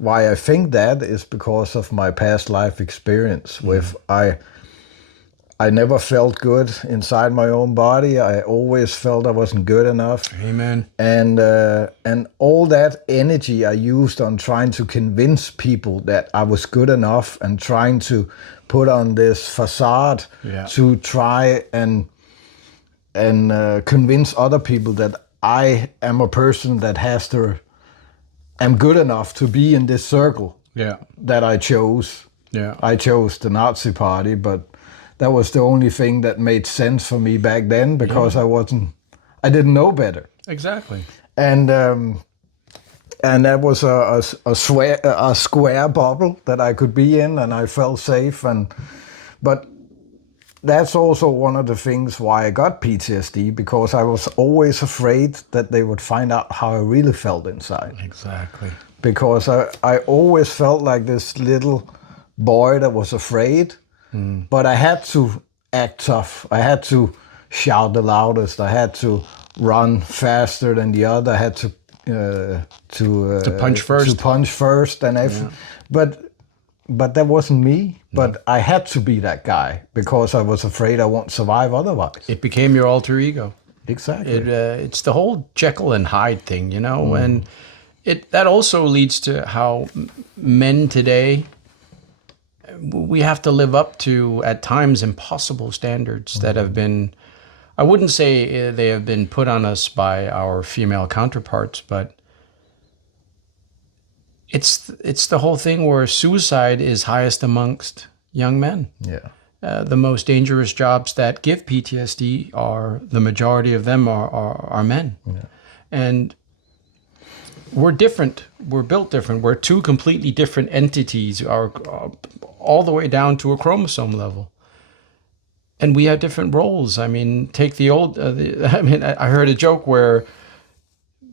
why I think that is because of my past life experience with I never felt good inside my own body. I always felt I wasn't good enough. Amen. And all that energy I used on trying to convince people that I was good enough and trying to put on this facade to try and convince other people that I am a person that am good enough to be in this circle that I chose. Yeah. I chose the Nazi Party, but that was the only thing that made sense for me back then because I didn't know better. Exactly. And that was a square bubble that I could be in, and I felt safe. But that's also one of the things why I got PTSD, because I was always afraid that they would find out how I really felt inside. Exactly. Because I always felt like this little boy that was afraid, but I had to act tough. I had to shout the loudest. I had to run faster than the other. I had to punch first. To punch first and everything. But that wasn't me. But I had to be that guy because I was afraid I won't survive otherwise. It became your alter ego. Exactly. It's the whole Jekyll and Hyde thing, you know, and that also leads to how men today, we have to live up to, at times, impossible standards that have been, I wouldn't say they have been put on us by our female counterparts, but it's the whole thing where suicide is highest amongst young men. Yeah. The most dangerous jobs that give PTSD are, the majority of them are men. Yeah. And we're different. We're built different. We're two completely different entities, all the way down to a chromosome level. And we have different roles. I mean, take the old, I heard a joke where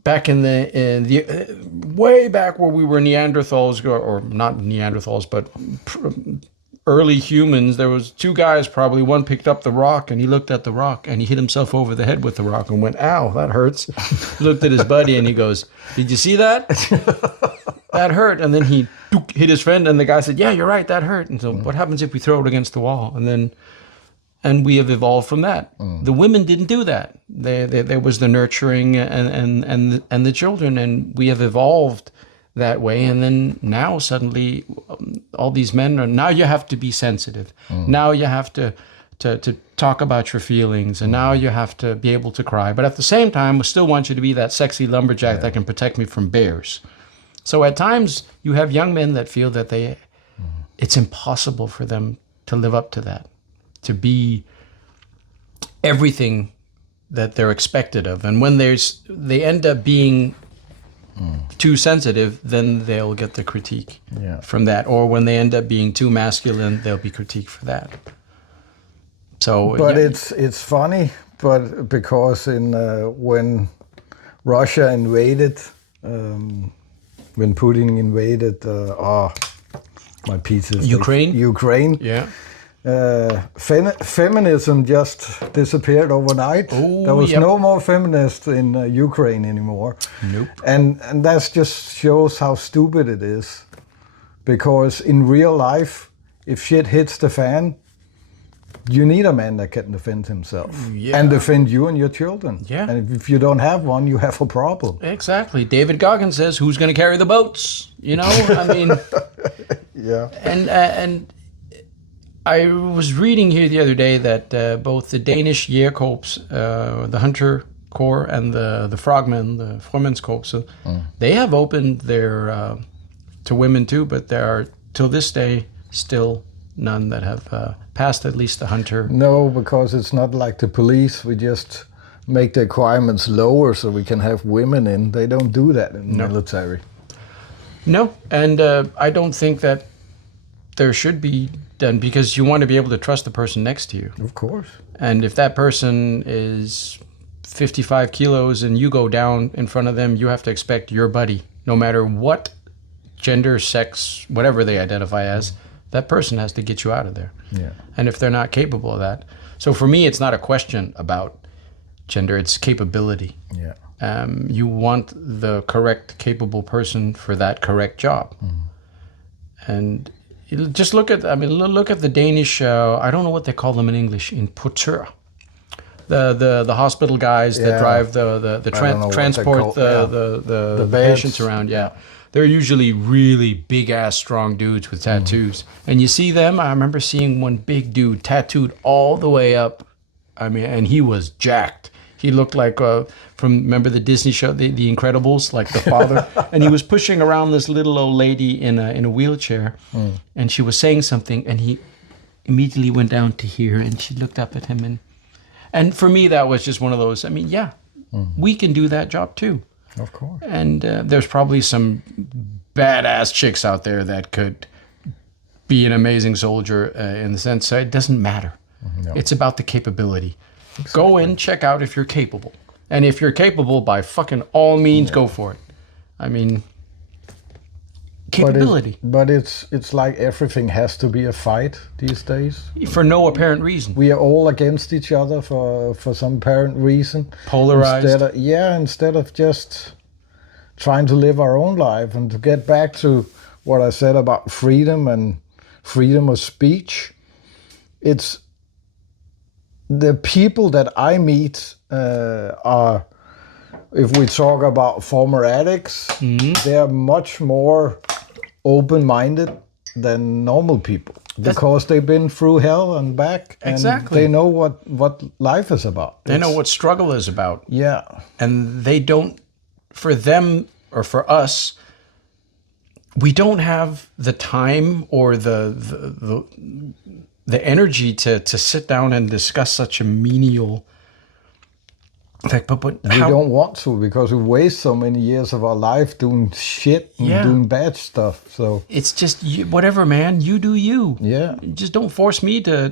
back in the way back where we were Neanderthals, or not Neanderthals, but early humans, there was two guys probably. One picked up the rock and he looked at the rock and he hit himself over the head with the rock and went, "Ow, that hurts." Looked at his buddy and he goes, "Did you see that? That hurt." And then he hit his friend and the guy said, "Yeah, you're right, that hurt." And so what happens if we throw it against the wall? And we have evolved from that. The women didn't do that. There was the nurturing and the children, and we have evolved that way. And then now suddenly all these men are, now you have to be sensitive. Now you have to talk about your feelings, and now you have to be able to cry. But at the same time, we still want you to be that sexy lumberjack that can protect me from bears. So at times you have young men that feel that it's impossible for them to live up to that, to be everything that they're expected of. And when they end up being too sensitive, then they'll get the critique from that. Or when they end up being too masculine, they'll be critiqued for that. So, but it's funny, but because when Russia invaded, when Putin invaded, my pieces, Ukraine, yeah. Feminism just disappeared overnight. There was no more feminists in Ukraine anymore. Nope. And that just shows how stupid it is. Because in real life, if shit hits the fan, you need a man that can defend himself and defend you and your children. Yeah. And if you don't have one, you have a problem. Exactly. David Goggins says, "Who's going to carry the boats?" You know, I mean, yeah. And I was reading here the other day that both the Danish Jægerkorps, the Hunter Corps, and the Frogmen, the Frømandskorps, they have opened their to women too, but there are till this day still none that have passed at least the Hunter. No, because it's not like the police. We just make the requirements lower so we can have women in. They don't do that in the military. No, and I don't think that there should be done, because you want to be able to trust the person next to you. Of course. And if that person is 55 kilos and you go down in front of them, you have to expect your buddy, no matter what gender, sex, whatever they identify as, that person has to get you out of there. Yeah. And if they're not capable of that. So for me, it's not a question about gender, it's capability. Yeah. You want the correct, capable person for that correct job. And just look at the Danish, I don't know what they call them in English, in Porteur. The hospital guys that drive the transport the patients around. Yeah, they're usually really big ass strong dudes with tattoos, and you see them. I remember seeing one big dude tattooed all the way up. I mean, and he was jacked. He looked like remember the Disney show, the Incredibles, like the father, and he was pushing around this little old lady in a wheelchair, and she was saying something, and he immediately went down to here, and she looked up at him. And for me, that was just one of those, I mean, we can do that job too. Of course. And there's probably some badass chicks out there that could be an amazing soldier in the sense it doesn't matter. No. It's about the capability. Exactly. Go in, check out if you're capable. And if you're capable, by fucking all means, go for it. I mean, capability. But it's like everything has to be a fight these days. For no apparent reason. We are all against each other for some apparent reason. Polarized. Instead of just trying to live our own life and to get back to what I said about freedom and freedom of speech. It's the people that I meet are, if we talk about former addicts, they're much more open-minded than normal people because they've been through hell and back, and they know what life is about. They know what struggle is about. Yeah. And they don't, for them or for us, we don't have the time or the energy to sit down and discuss such a menial. But we don't want to, because we waste so many years of our life doing shit and doing bad stuff. So it's just whatever, man. You do you. Yeah. Just don't force me to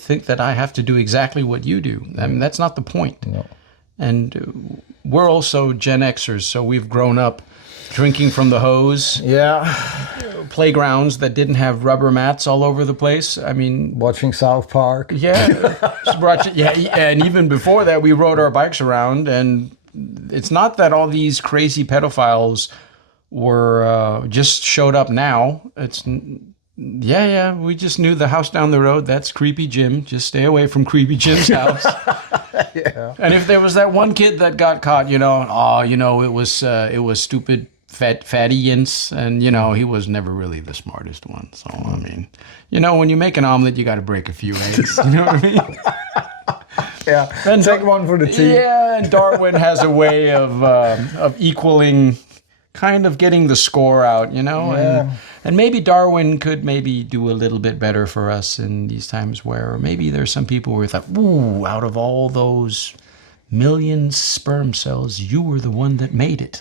think that I have to do exactly what you do. I mean, that's not the point. No. And we're also Gen Xers, so we've grown up drinking from the hose. Yeah. Playgrounds that didn't have rubber mats all over the place. I mean, watching South Park. Yeah. And even before that, we rode our bikes around. And it's not that all these crazy pedophiles were just showed up now. It's we just knew the house down the road. That's Creepy Jim. Just stay away from Creepy Jim's house. Yeah. And if there was that one kid that got caught, it was stupid fatty Yince, and he was never really the smartest one. So I mean, when you make an omelet, you got to break a few eggs. You know what I mean? Yeah, and take one for the team. Yeah, and Darwin has a way of equaling, kind of getting the score out. Yeah. And maybe Darwin could maybe do a little bit better for us in these times where maybe there's some people where thought, ooh, out of all those million sperm cells, you were the one that made it.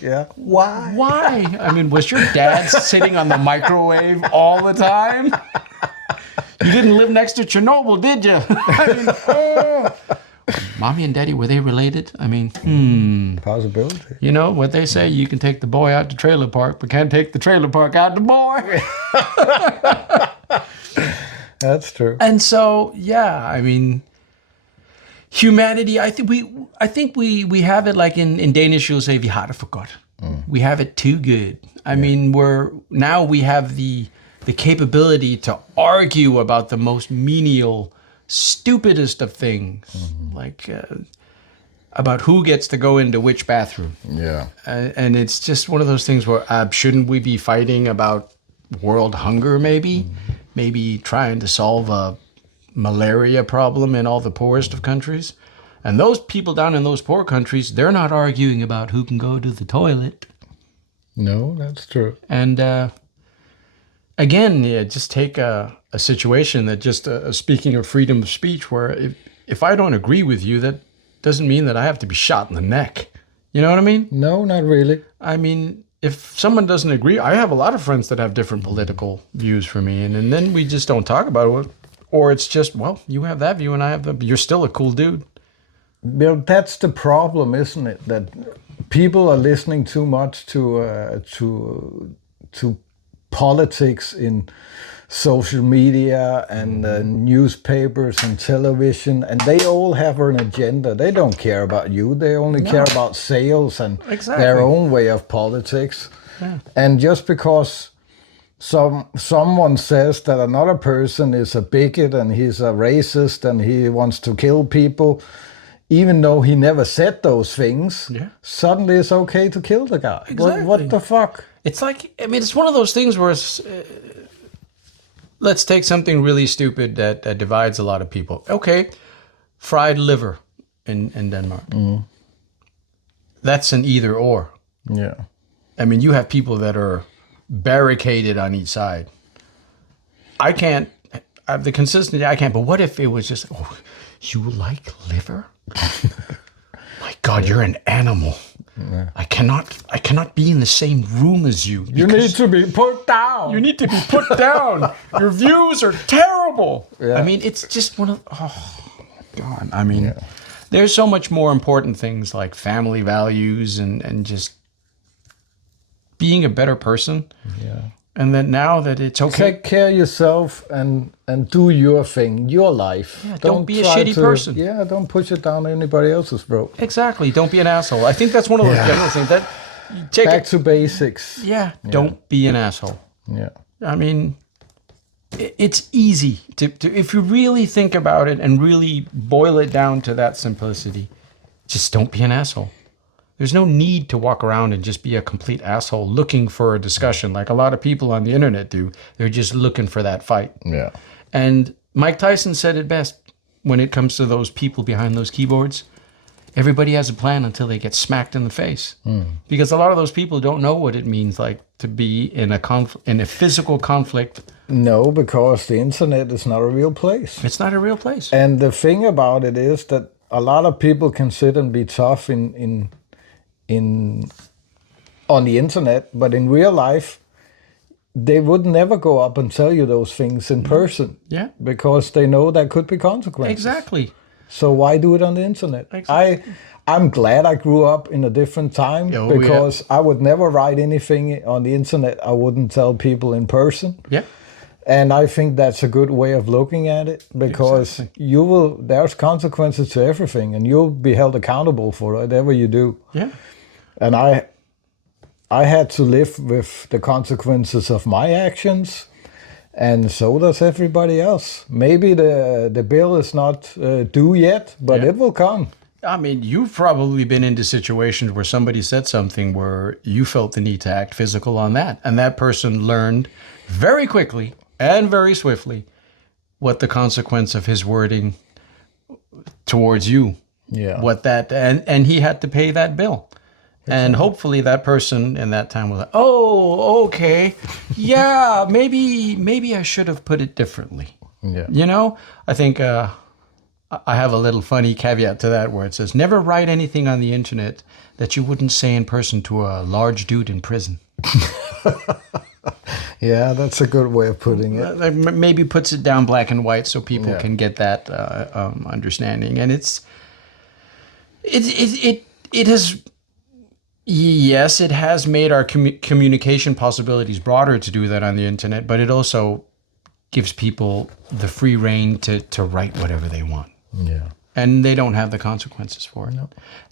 Yeah. Why? Why? I mean, was your dad sitting on the microwave all the time? You didn't live next to Chernobyl, did you? I mean, Mommy and Daddy, were they related? I mean, possibility. You know what they say, you can take the boy out to trailer park, but can't take the trailer park out the boy. That's true. And so, I mean, humanity, I think we have it like in Danish, you'll say, vi har det for godt. We have it too good. I mean, we have the capability to argue about the most menial, stupidest of things, like about who gets to go into which bathroom. Yeah. And it's just one of those things where shouldn't we be fighting about world hunger maybe? Maybe trying to solve a malaria problem in all the poorest of countries? And those people down in those poor countries, they're not arguing about who can go to the toilet. No, that's true. And again, just take a situation that just, speaking of freedom of speech, where if I don't agree with you, that doesn't mean that I have to be shot in the neck. You know what I mean? No, not really. I mean, if someone doesn't agree, I have a lot of friends that have different political views from me, and then we just don't talk about it. Or it's just, well, you have that view and I have that, but you're still a cool dude. Well, that's the problem, isn't it? That people are listening too much to politics in social media and newspapers and television, and they all have an agenda. They don't care about you. They only care about sales and their own way of politics. Yeah. And just because someone says that another person is a bigot and he's a racist and he wants to kill people, even though he never said those things, suddenly it's okay to kill the guy. Exactly. What the fuck? It's like, I mean, it's one of those things where it's, let's take something really stupid that divides a lot of people. Okay, fried liver in Denmark. Mm. That's an either or. Yeah. I mean, you have people that are barricaded on each side. I can't, I have the consistency, I can't, but what if it was just, oh, you like liver? My God, you're an animal. Yeah. I cannot be in the same room as you. You need to be put down. You need to be put down. Your views are terrible. Yeah. I mean, it's just one of, oh, God. I mean, there's so much more important things like family values and just being a better person. Yeah. And then now that it's okay. Take care of yourself and do your thing, your life. Yeah, don't be a shitty person. Yeah, don't push it down anybody else's throat. Exactly. Don't be an asshole. I think that's one of those general things that you take back to basics. Yeah. Don't be an asshole. Yeah. I mean, it's easy to if you really think about it and really boil it down to that simplicity, just don't be an asshole. There's no need to walk around and just be a complete asshole looking for a discussion like a lot of people on the internet do. They're just looking for that fight. Yeah. And Mike Tyson said it best when it comes to those people behind those keyboards. Everybody has a plan until they get smacked in the face. Mm. Because a lot of those people don't know what it means like to be in a physical conflict. No, because the internet is not a real place. It's not a real place. And the thing about it is that a lot of people can sit and be tough on the internet, but in real life, they would never go up and tell you those things in person. Yeah. Because they know there could be consequences. Exactly. So why do it on the internet? Exactly. I'm glad I grew up in a different time because I would never write anything on the internet I wouldn't tell people in person. Yeah. And I think that's a good way of looking at it because there's consequences to everything and you'll be held accountable for whatever you do. Yeah. And I had to live with the consequences of my actions, and so does everybody else. Maybe the bill is not due yet, but it will come. I mean, you've probably been into situations where somebody said something where you felt the need to act physical on that, and that person learned very quickly and very swiftly what the consequence of his wording towards you. Yeah. What that and he had to pay that bill. And hopefully that person in that time was like, oh, okay, yeah, maybe I should have put it differently. Yeah. You know, I think I have a little funny caveat to that where it says, never write anything on the internet that you wouldn't say in person to a large dude in prison. Yeah, that's a good way of putting it. Maybe puts it down black and white so people can get that understanding. And it has... Yes, it has made our communication possibilities broader to do that on the internet, but it also gives people the free reign to write whatever they want. Yeah. And they don't have the consequences for it. No.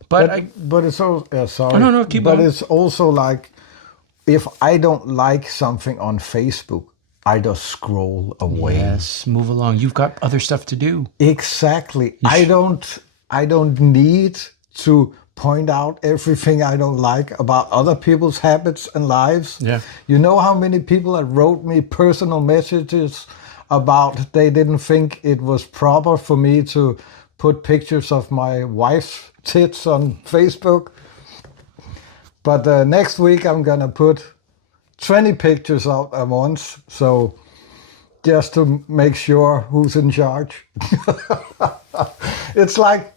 But it's also, sorry. No, keep going. But it's also like, if I don't like something on Facebook, I just scroll away. Yes, move along. You've got other stuff to do. Exactly. I don't need to point out everything I don't like about other people's habits and lives. Yeah. You know how many people that wrote me personal messages about they didn't think it was proper for me to put pictures of my wife's tits on Facebook? But next week I'm gonna put 20 pictures out at once, so just to make sure who's in charge. It's like,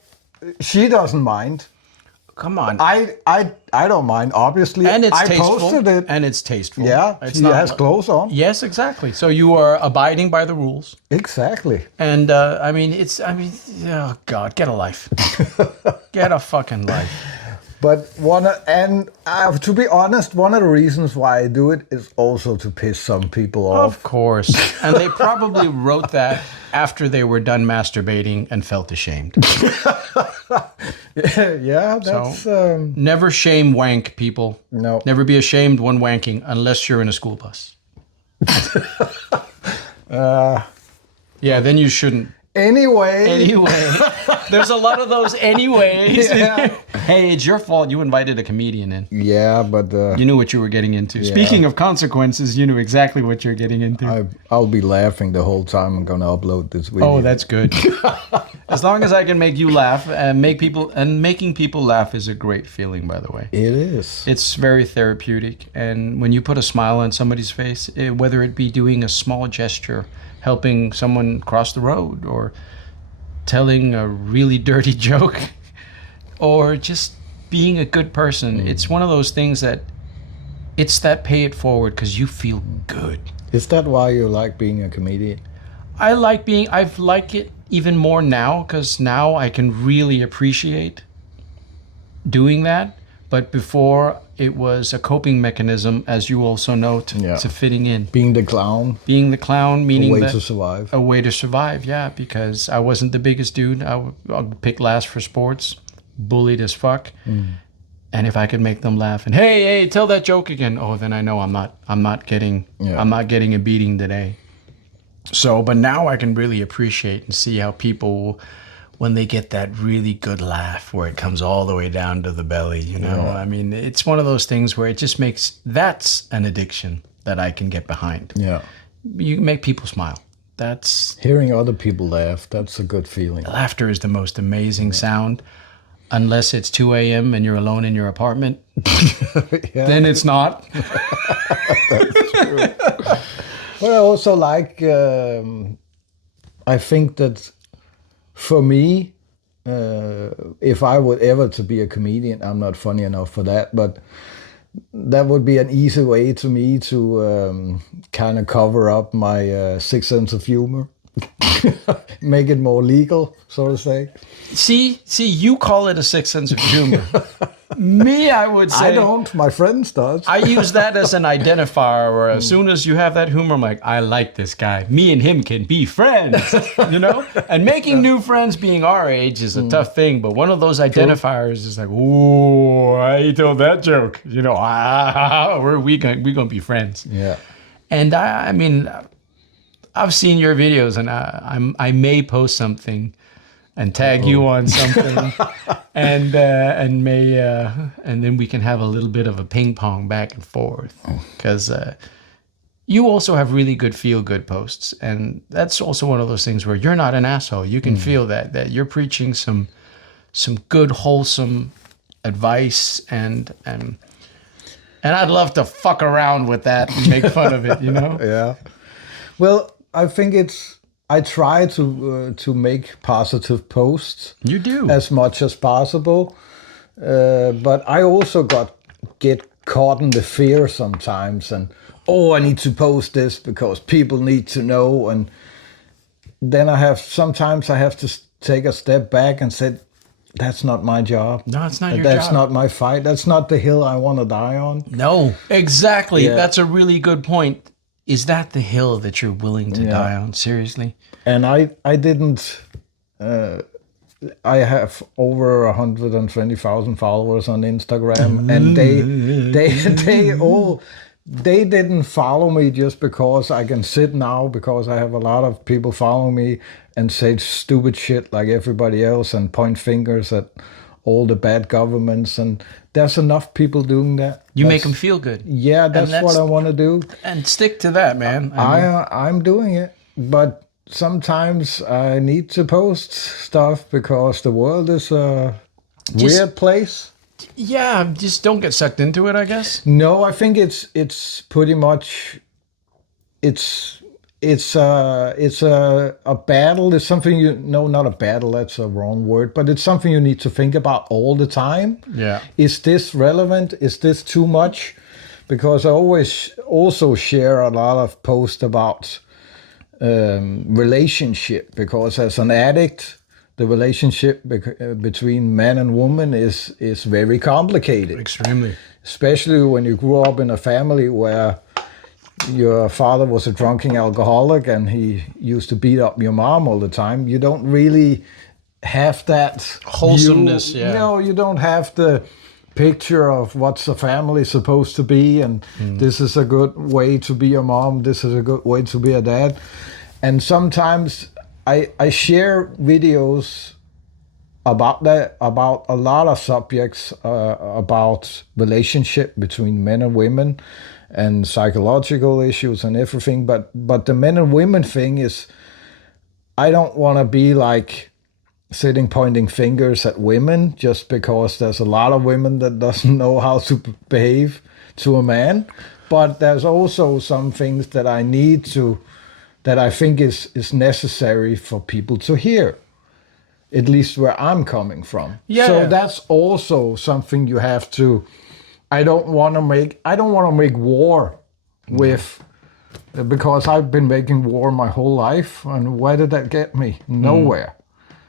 she doesn't mind. Come on. I don't mind, obviously. And it's I tasteful. posted it. And it's tasteful. Yeah, she has clothes on. Yes, exactly. So you are abiding by the rules. Exactly. And oh God, get a life. Get a fucking life. But to be honest, one of the reasons why I do it is also to piss some people off. Of course. And they probably wrote that after they were done masturbating and felt ashamed. Yeah, that's... Never shame wank, people. No. Never be ashamed when wanking unless you're in a school bus. Yeah, then you shouldn't. Anyway, There's a lot of those anyways. Yeah. Hey, it's your fault. You invited a comedian in. yeah, but You knew what you were getting into. Speaking of consequences, you knew exactly what you're getting into. I'll be laughing the whole time I'm gonna upload this video. Oh, that's good. As long as I can make you laugh and making people laugh is a great feeling, by the way. It is. It's very therapeutic, and when you put a smile on somebody's face, whether it be doing a small gesture, helping someone cross the road, or telling a really dirty joke, or just being a good person, it's one of those things that it's that pay it forward because you feel good. Is that why you like being a comedian? I've liked it even more now because now I can really appreciate doing that. But before, it was a coping mechanism, as you also know, to fitting in. Being the clown. Being the clown, meaning A way to survive. A way to survive, yeah, because I wasn't the biggest dude. I would pick last for sports, bullied as fuck. And if I could make them laugh and hey, tell that joke again, oh, then I know I'm not getting a beating today. So, but now I can really appreciate and see how people, when they get that really good laugh where it comes all the way down to the belly, you know? I mean, it's one of those things where it just that's an addiction that I can get behind. Yeah. You make people smile. That's... Hearing other people laugh, that's a good feeling. Laughter is the most amazing sound. Unless it's 2 a.m. and you're alone in your apartment, then it's not. That's true. But I also like, I think that for me, if I would ever to be a comedian, I'm not funny enough for that, but that would be an easy way to me to kind of cover up my sixth sense of humor. Make it more legal, so to say. See, you call it a sixth sense of humor. Me, I would say... I don't. My friends does. I use that as an identifier, where as soon as you have that humor, I'm like, I like this guy. Me and him can be friends, you know? And making new friends being our age is a tough thing, but one of those identifiers is like, ooh, I told that joke. You know, we're gonna be friends. Yeah. And I mean, I've seen your videos, and I may post something and tag you on something, and then we can have a little bit of a ping pong back and forth, because you also have really good feel good posts, and that's also one of those things where you're not an asshole. You can feel that you're preaching some good wholesome advice, and I'd love to fuck around with that and make fun of it, you know? Yeah. Well, I think I try to make positive posts. You do. As much as possible. But I also get caught in the fear sometimes, and I need to post this because people need to know, and then sometimes I have to take a step back and say, that's not my job. No, it's not your That's job. not my fight. That's not the hill I want to die on. No, exactly. Yeah. That's a really good point. Is that the hill that you're willing to die on? Seriously? And I didn't. I have over 120,000 followers on Instagram, and they didn't follow me just because I can sit now, because I have a lot of people following me and say stupid shit like everybody else and point fingers at all the bad governments, and there's enough people doing that. You make them feel good. Yeah, that's what I want to do. And stick to that, man. I'm doing it, but sometimes I need to post stuff because the world is a weird place. Yeah, just don't get sucked into it, I guess. No, I think it's pretty much it's a battle. It's something not a battle, that's a wrong word, but it's something you need to think about all the time. Yeah. Is this relevant? Is this too much? Because I always also share a lot of posts about relationship, because as an addict, the relationship between man and woman is very complicated. Extremely. Especially when you grew up in a family where your father was a drunken alcoholic and he used to beat up your mom all the time. You don't really have that wholesomeness. view. Yeah. No, you don't have the picture of what's a family supposed to be, and this is a good way to be a mom, this is a good way to be a dad. And sometimes I share videos about that, about a lot of subjects, about relationship between men and women and psychological issues and everything. But the men and women thing is, I don't want to be like sitting pointing fingers at women just because there's a lot of women that doesn't know how to behave to a man. But there's also some things that I need to, that I think is necessary for people to hear, at least where I'm coming from. Yeah. So that's also something you have to. I don't want to make war with, because I've been making war my whole life, and where did that get me? Nowhere.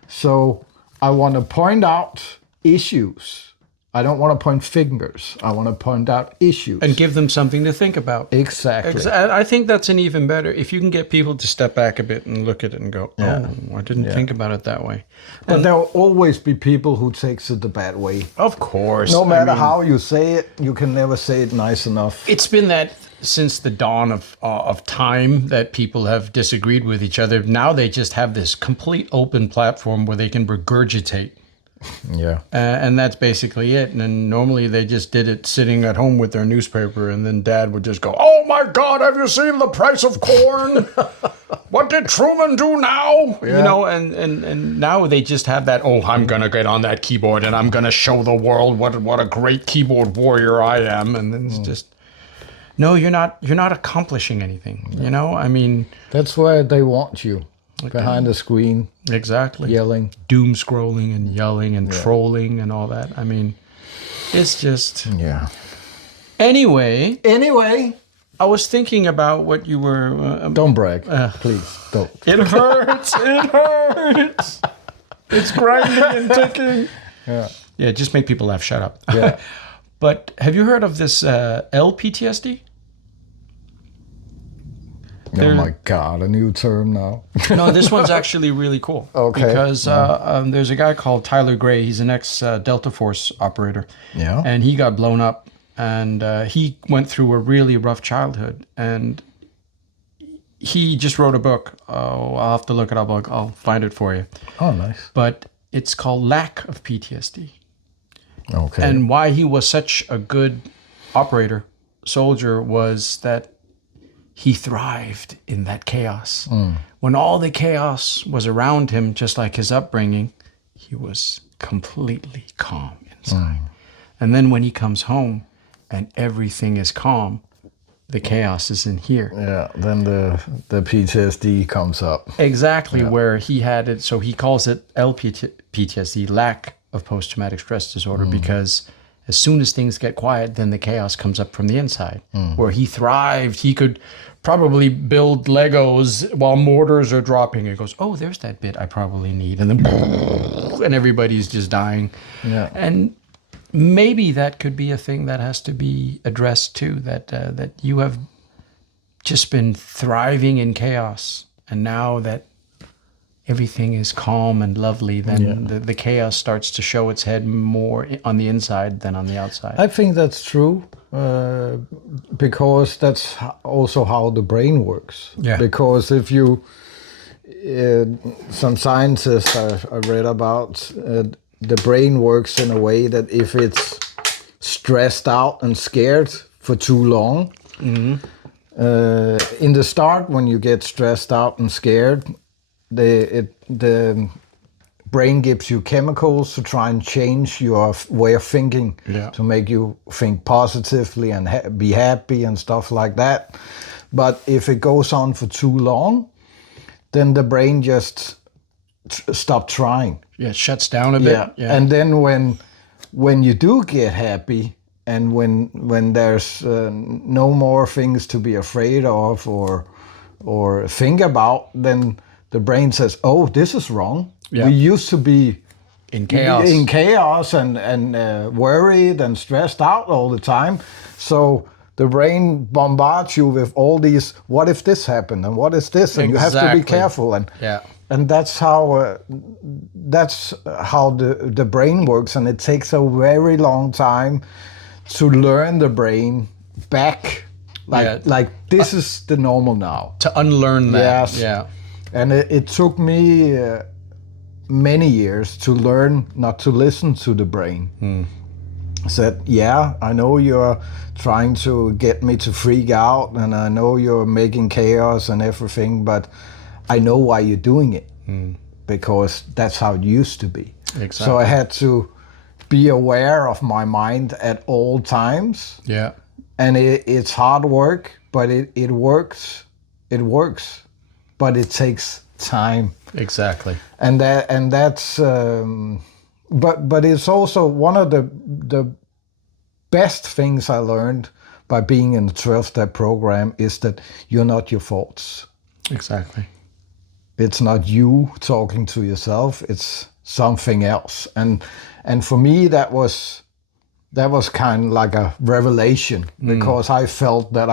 So I want to point out issues. I don't want to point fingers. I want to point out issues. And give them something to think about. Exactly. I think that's an even better, if you can get people to step back a bit and look at it and go, oh, I didn't think about it that way. But there will always be people who takes it the bad way. Of course. No matter how you say it, you can never say it nice enough. It's been that since the dawn of time that people have disagreed with each other. Now they just have this complete open platform where they can regurgitate. Yeah. And that's basically it. And then normally they just did it sitting at home with their newspaper, and then Dad would just go, oh my God, have you seen the price of corn? What did Truman do now? Yeah. You know, and now they just have that, oh, I'm going to get on that keyboard and I'm going to show the world what a great keyboard warrior I am. And then it's just, no, you're not accomplishing anything. You know, I mean. That's why they want you. Behind the screen. Exactly. Yelling. Doom scrolling and yelling and trolling and all that. I mean, it's just. Yeah. Anyway, Anyway. I was thinking about what you were. Don't brag. Please, don't. It hurts. It hurts. It's grinding and ticking. Yeah. Yeah, just make people laugh. Shut up. Yeah. But have you heard of this LPTSD? Oh my God, a new term now. No, this one's actually really cool. Okay. Because there's a guy called Tyler Gray. He's an ex-Delta Force operator. Yeah. And he got blown up. And he went through a really rough childhood. And he just wrote a book. Oh, I'll have to look it up. I'll find it for you. Oh, nice. But it's called Lack of PTSD. Okay. And why he was such a good operator, soldier, was that he thrived in that chaos. When all the chaos was around him, just like his upbringing, he was completely calm inside. And then when he comes home and everything is calm, the chaos is in here. Yeah, then the PTSD comes up. Exactly, where he had it. So he calls it LPTSD, lack of post-traumatic stress disorder, because as soon as things get quiet, then the chaos comes up from the inside. Where he thrived, he could probably build Legos while mortars are dropping. He goes, oh, there's that bit I probably need. And then and everybody's just dying. Yeah. And maybe that could be a thing that has to be addressed too, that you have just been thriving in chaos. And now that everything is calm and lovely, then the chaos starts to show its head more on the inside than on the outside. I think that's true, because that's also how the brain works. Yeah. Because if you, some scientists I read about, the brain works in a way that if it's stressed out and scared for too long, in the start when you get stressed out and scared, the brain gives you chemicals to try and change your way of thinking, to make you think positively and be happy and stuff like that. But if it goes on for too long, then the brain just stops trying. Yeah, it shuts down a bit. Yeah. And then when you do get happy, and when there's no more things to be afraid of or think about, then the brain says, oh, this is wrong. Yeah. We used to be In chaos. in chaos and worried and stressed out all the time. So the brain bombards you with all these, what if this happened and what is this, and you have to be Exactly. careful. Yeah. And that's how the brain works, and it takes a very long time to learn the brain back. Like this is the normal now. To unlearn that. Yes. Yeah. And it took me many years to learn not to listen to the brain. Said, yeah, I know you're trying to get me to freak out, and I know you're making chaos and everything, but I know why you're doing it, because that's how it used to be. Exactly. So I had to be aware of my mind at all times. Yeah. And it's hard work, but it works. It works, but it takes time. Exactly. And that's but it's also one of the best things I learned by being in the 12-step program is that you're not your thoughts. Exactly. It's not you talking to yourself, it's something else. And for me that was kind of like a revelation, because I felt that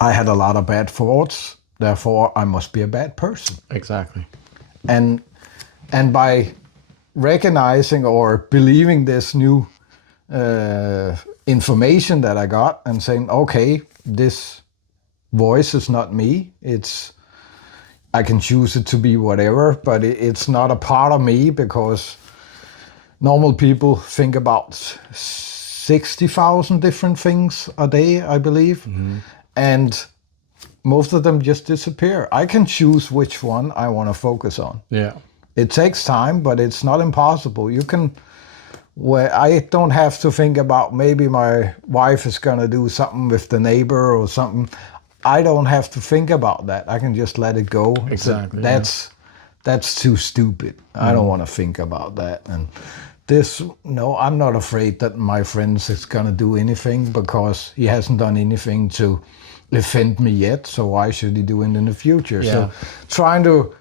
I had a lot of bad thoughts, therefore I must be a bad person. Exactly. And by recognizing or believing this new information that I got and saying, okay, this voice is not me. I can choose it to be whatever, but it's not a part of me, because normal people think about 60,000 different things a day, I believe. And most of them just disappear. I can choose which one I want to focus on. Yeah. It takes time, but it's not impossible. I don't have to think about maybe my wife is going to do something with the neighbor or something. I don't have to think about that. I can just let it go. Exactly. That's too stupid. I don't want to think about that. And I'm not afraid that my friends is going to do anything, because he hasn't done anything to offend me yet. So why should he do it in the future? Yeah. So trying to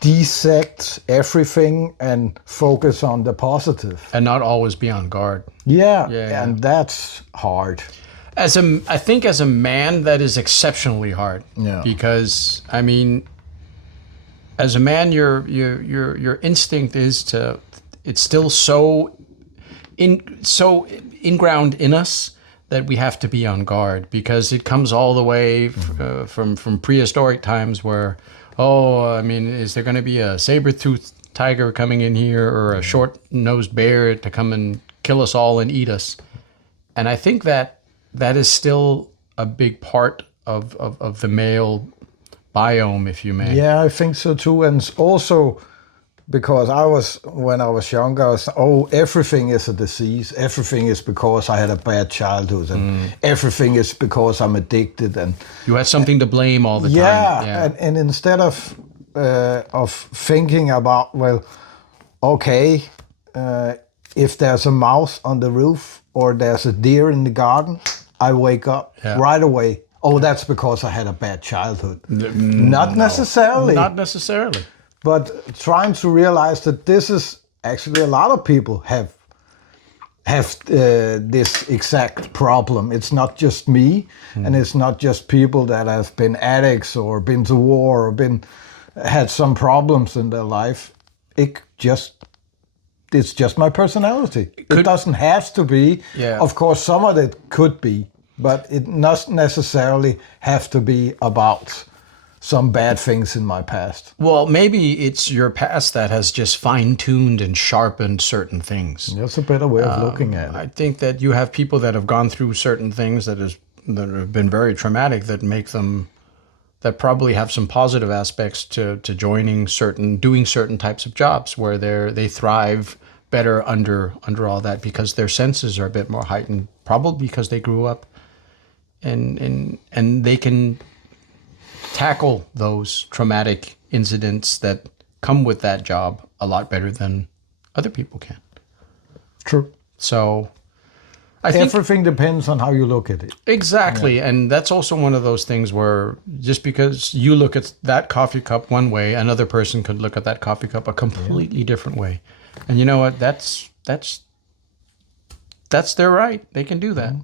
dissect everything and focus on the positive. And not always be on guard. Yeah, Yeah. and that's hard. I think as a man, that is exceptionally hard. Yeah. Because I mean, as a man, your instinct is to. It's still so inground in us that we have to be on guard, because it comes all the way from prehistoric times where, I mean, is there going to be a saber-toothed tiger coming in here, or a short-nosed bear to come and kill us all and eat us? And I think that is still a big part of the male biome, if you may. Yeah, I think so too. And it's also because when I was younger, everything is a disease. Everything is because I had a bad childhood, and everything is because I'm addicted. And you had something to blame all the time. Yeah, and instead of thinking about, if there's a mouse on the roof or there's a deer in the garden, I wake up right away. Oh, that's because I had a bad childhood. Not necessarily. Not necessarily. But trying to realize that this is actually a lot of people have this exact problem. It's not just me, and it's not just people that have been addicts or been to war or had some problems in their life. It's just my personality. It doesn't have to be. Yeah. Of course, some of it could be, but it doesn't necessarily have to be about some bad things in my past. Well, maybe it's your past that has just fine-tuned and sharpened certain things. That's a better way of looking at it. I think that you have people that have gone through certain things that have been very traumatic, that probably have some positive aspects to doing certain types of jobs where they thrive better under all that, because their senses are a bit more heightened, probably because they grew up and they can tackle those traumatic incidents that come with that job a lot better than other people can. True. So I think everything depends on how you look at it. exactly, and that's also one of those things where just because you look at that coffee cup one way, another person could look at that coffee cup a completely different way. And you know what? That's their right. They can do that.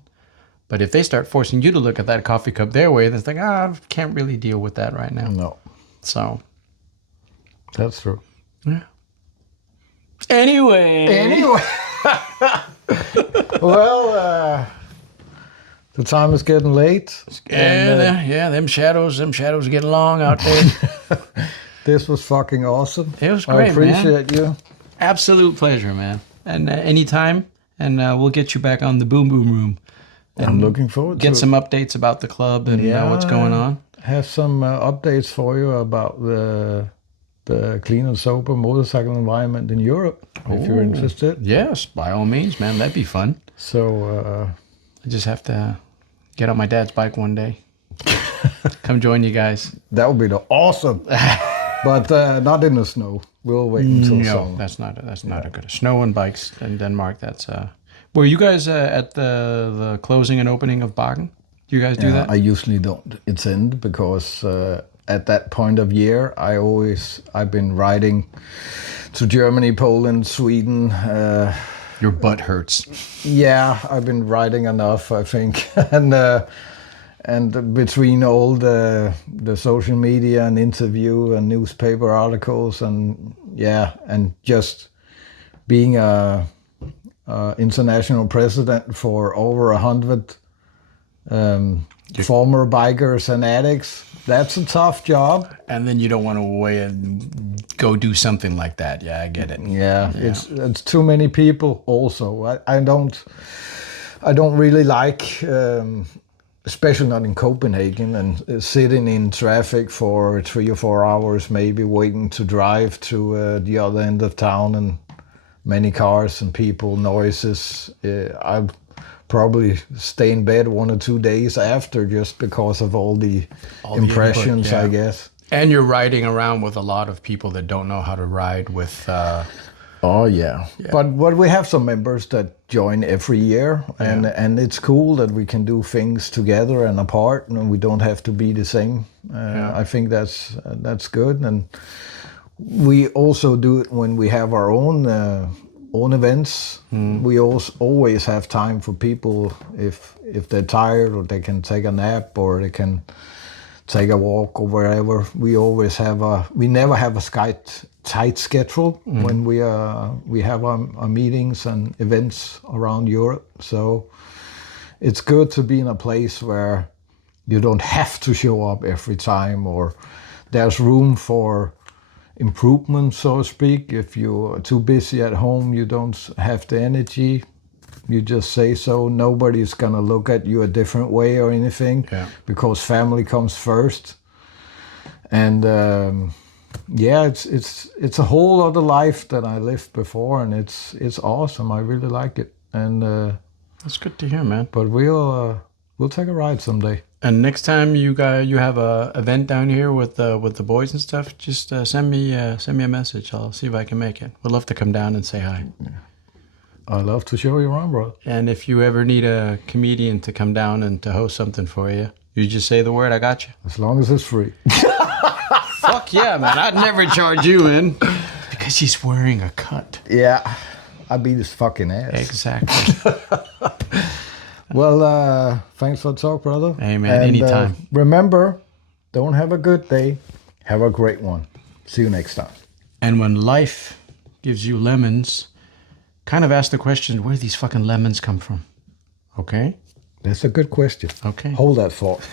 But if they start forcing you to look at that coffee cup their way, then it's like, I can't really deal with that right now. No, So, that's true. yeah. Anyway. Well, the time is getting late. Yeah, them shadows getting long out there. This was fucking awesome. It was great, I appreciate you. Absolute pleasure, man. And anytime, and we'll get you back on the Boom Boom Room. I'm looking forward to Get it. some updates about the club and what's going on. Have some updates for you about the clean and sober motorcycle environment in Europe, if you're interested. Yes, by all means, man. That'd be fun. So I just have to get on my dad's bike one day. Come join you guys. that would be awesome. But not in the snow. We'll wait until No, summer. that's not a good snow and bikes in Denmark. That's Were you guys at the closing and opening of Bakken? Do you guys do that? I usually don't attend because at that point of year, I've been riding to Germany, Poland, Sweden. Your butt hurts. Yeah, I've been riding enough, I think, and between all the social media and interview and newspaper articles and just being a international president for over 100 former bikers and addicts. That's a tough job. And then you don't want to away and go do something like that. Yeah, I get it. Yeah. It's too many people. Also, I don't really like, especially not in Copenhagen, and sitting in traffic for 3 or 4 hours, maybe waiting to drive to the other end of town, and many cars and people, noises. I'll probably stay in bed 1 or 2 days after, just because of all the impressions, input, yeah. I guess. And you're riding around with a lot of people that don't know how to ride with... Oh yeah. But we have some members that join every year, and it's cool that we can do things together and apart, and we don't have to be the same. I think that's good, and we also do it when we have our own events. We also always have time for people if they're tired, or they can take a nap, or they can take a walk or wherever. We never have a tight schedule when we have our meetings and events around Europe. So it's good to be in a place where you don't have to show up every time, or there's room for improvement, so to speak. If you're too busy at home, you don't have the energy, you just say so. Nobody's gonna look at you a different way or anything, because family comes first. And it's a whole other life than I lived before, and it's awesome. I really like it, and That's good to hear, man. but we'll take a ride someday. And next time you have a event down here with the boys and stuff, just send me a message. I'll see if I can make it. Would love to come down and say hi. I'd love to show you around, bro. And if you ever need a comedian to come down and to host something for you, you just say the word, I got you. As long as it's free. Fuck yeah, man. I'd never charge you in. Because he's wearing a cut. Yeah, I beat his fucking ass. Exactly. Well, thanks for the talk, brother. Hey, man, and, anytime. Remember, don't have a good day, have a great one. See you next time. And when life gives you lemons, kind of ask the question, where do these fucking lemons come from? Okay? That's a good question. Okay. Hold that thought.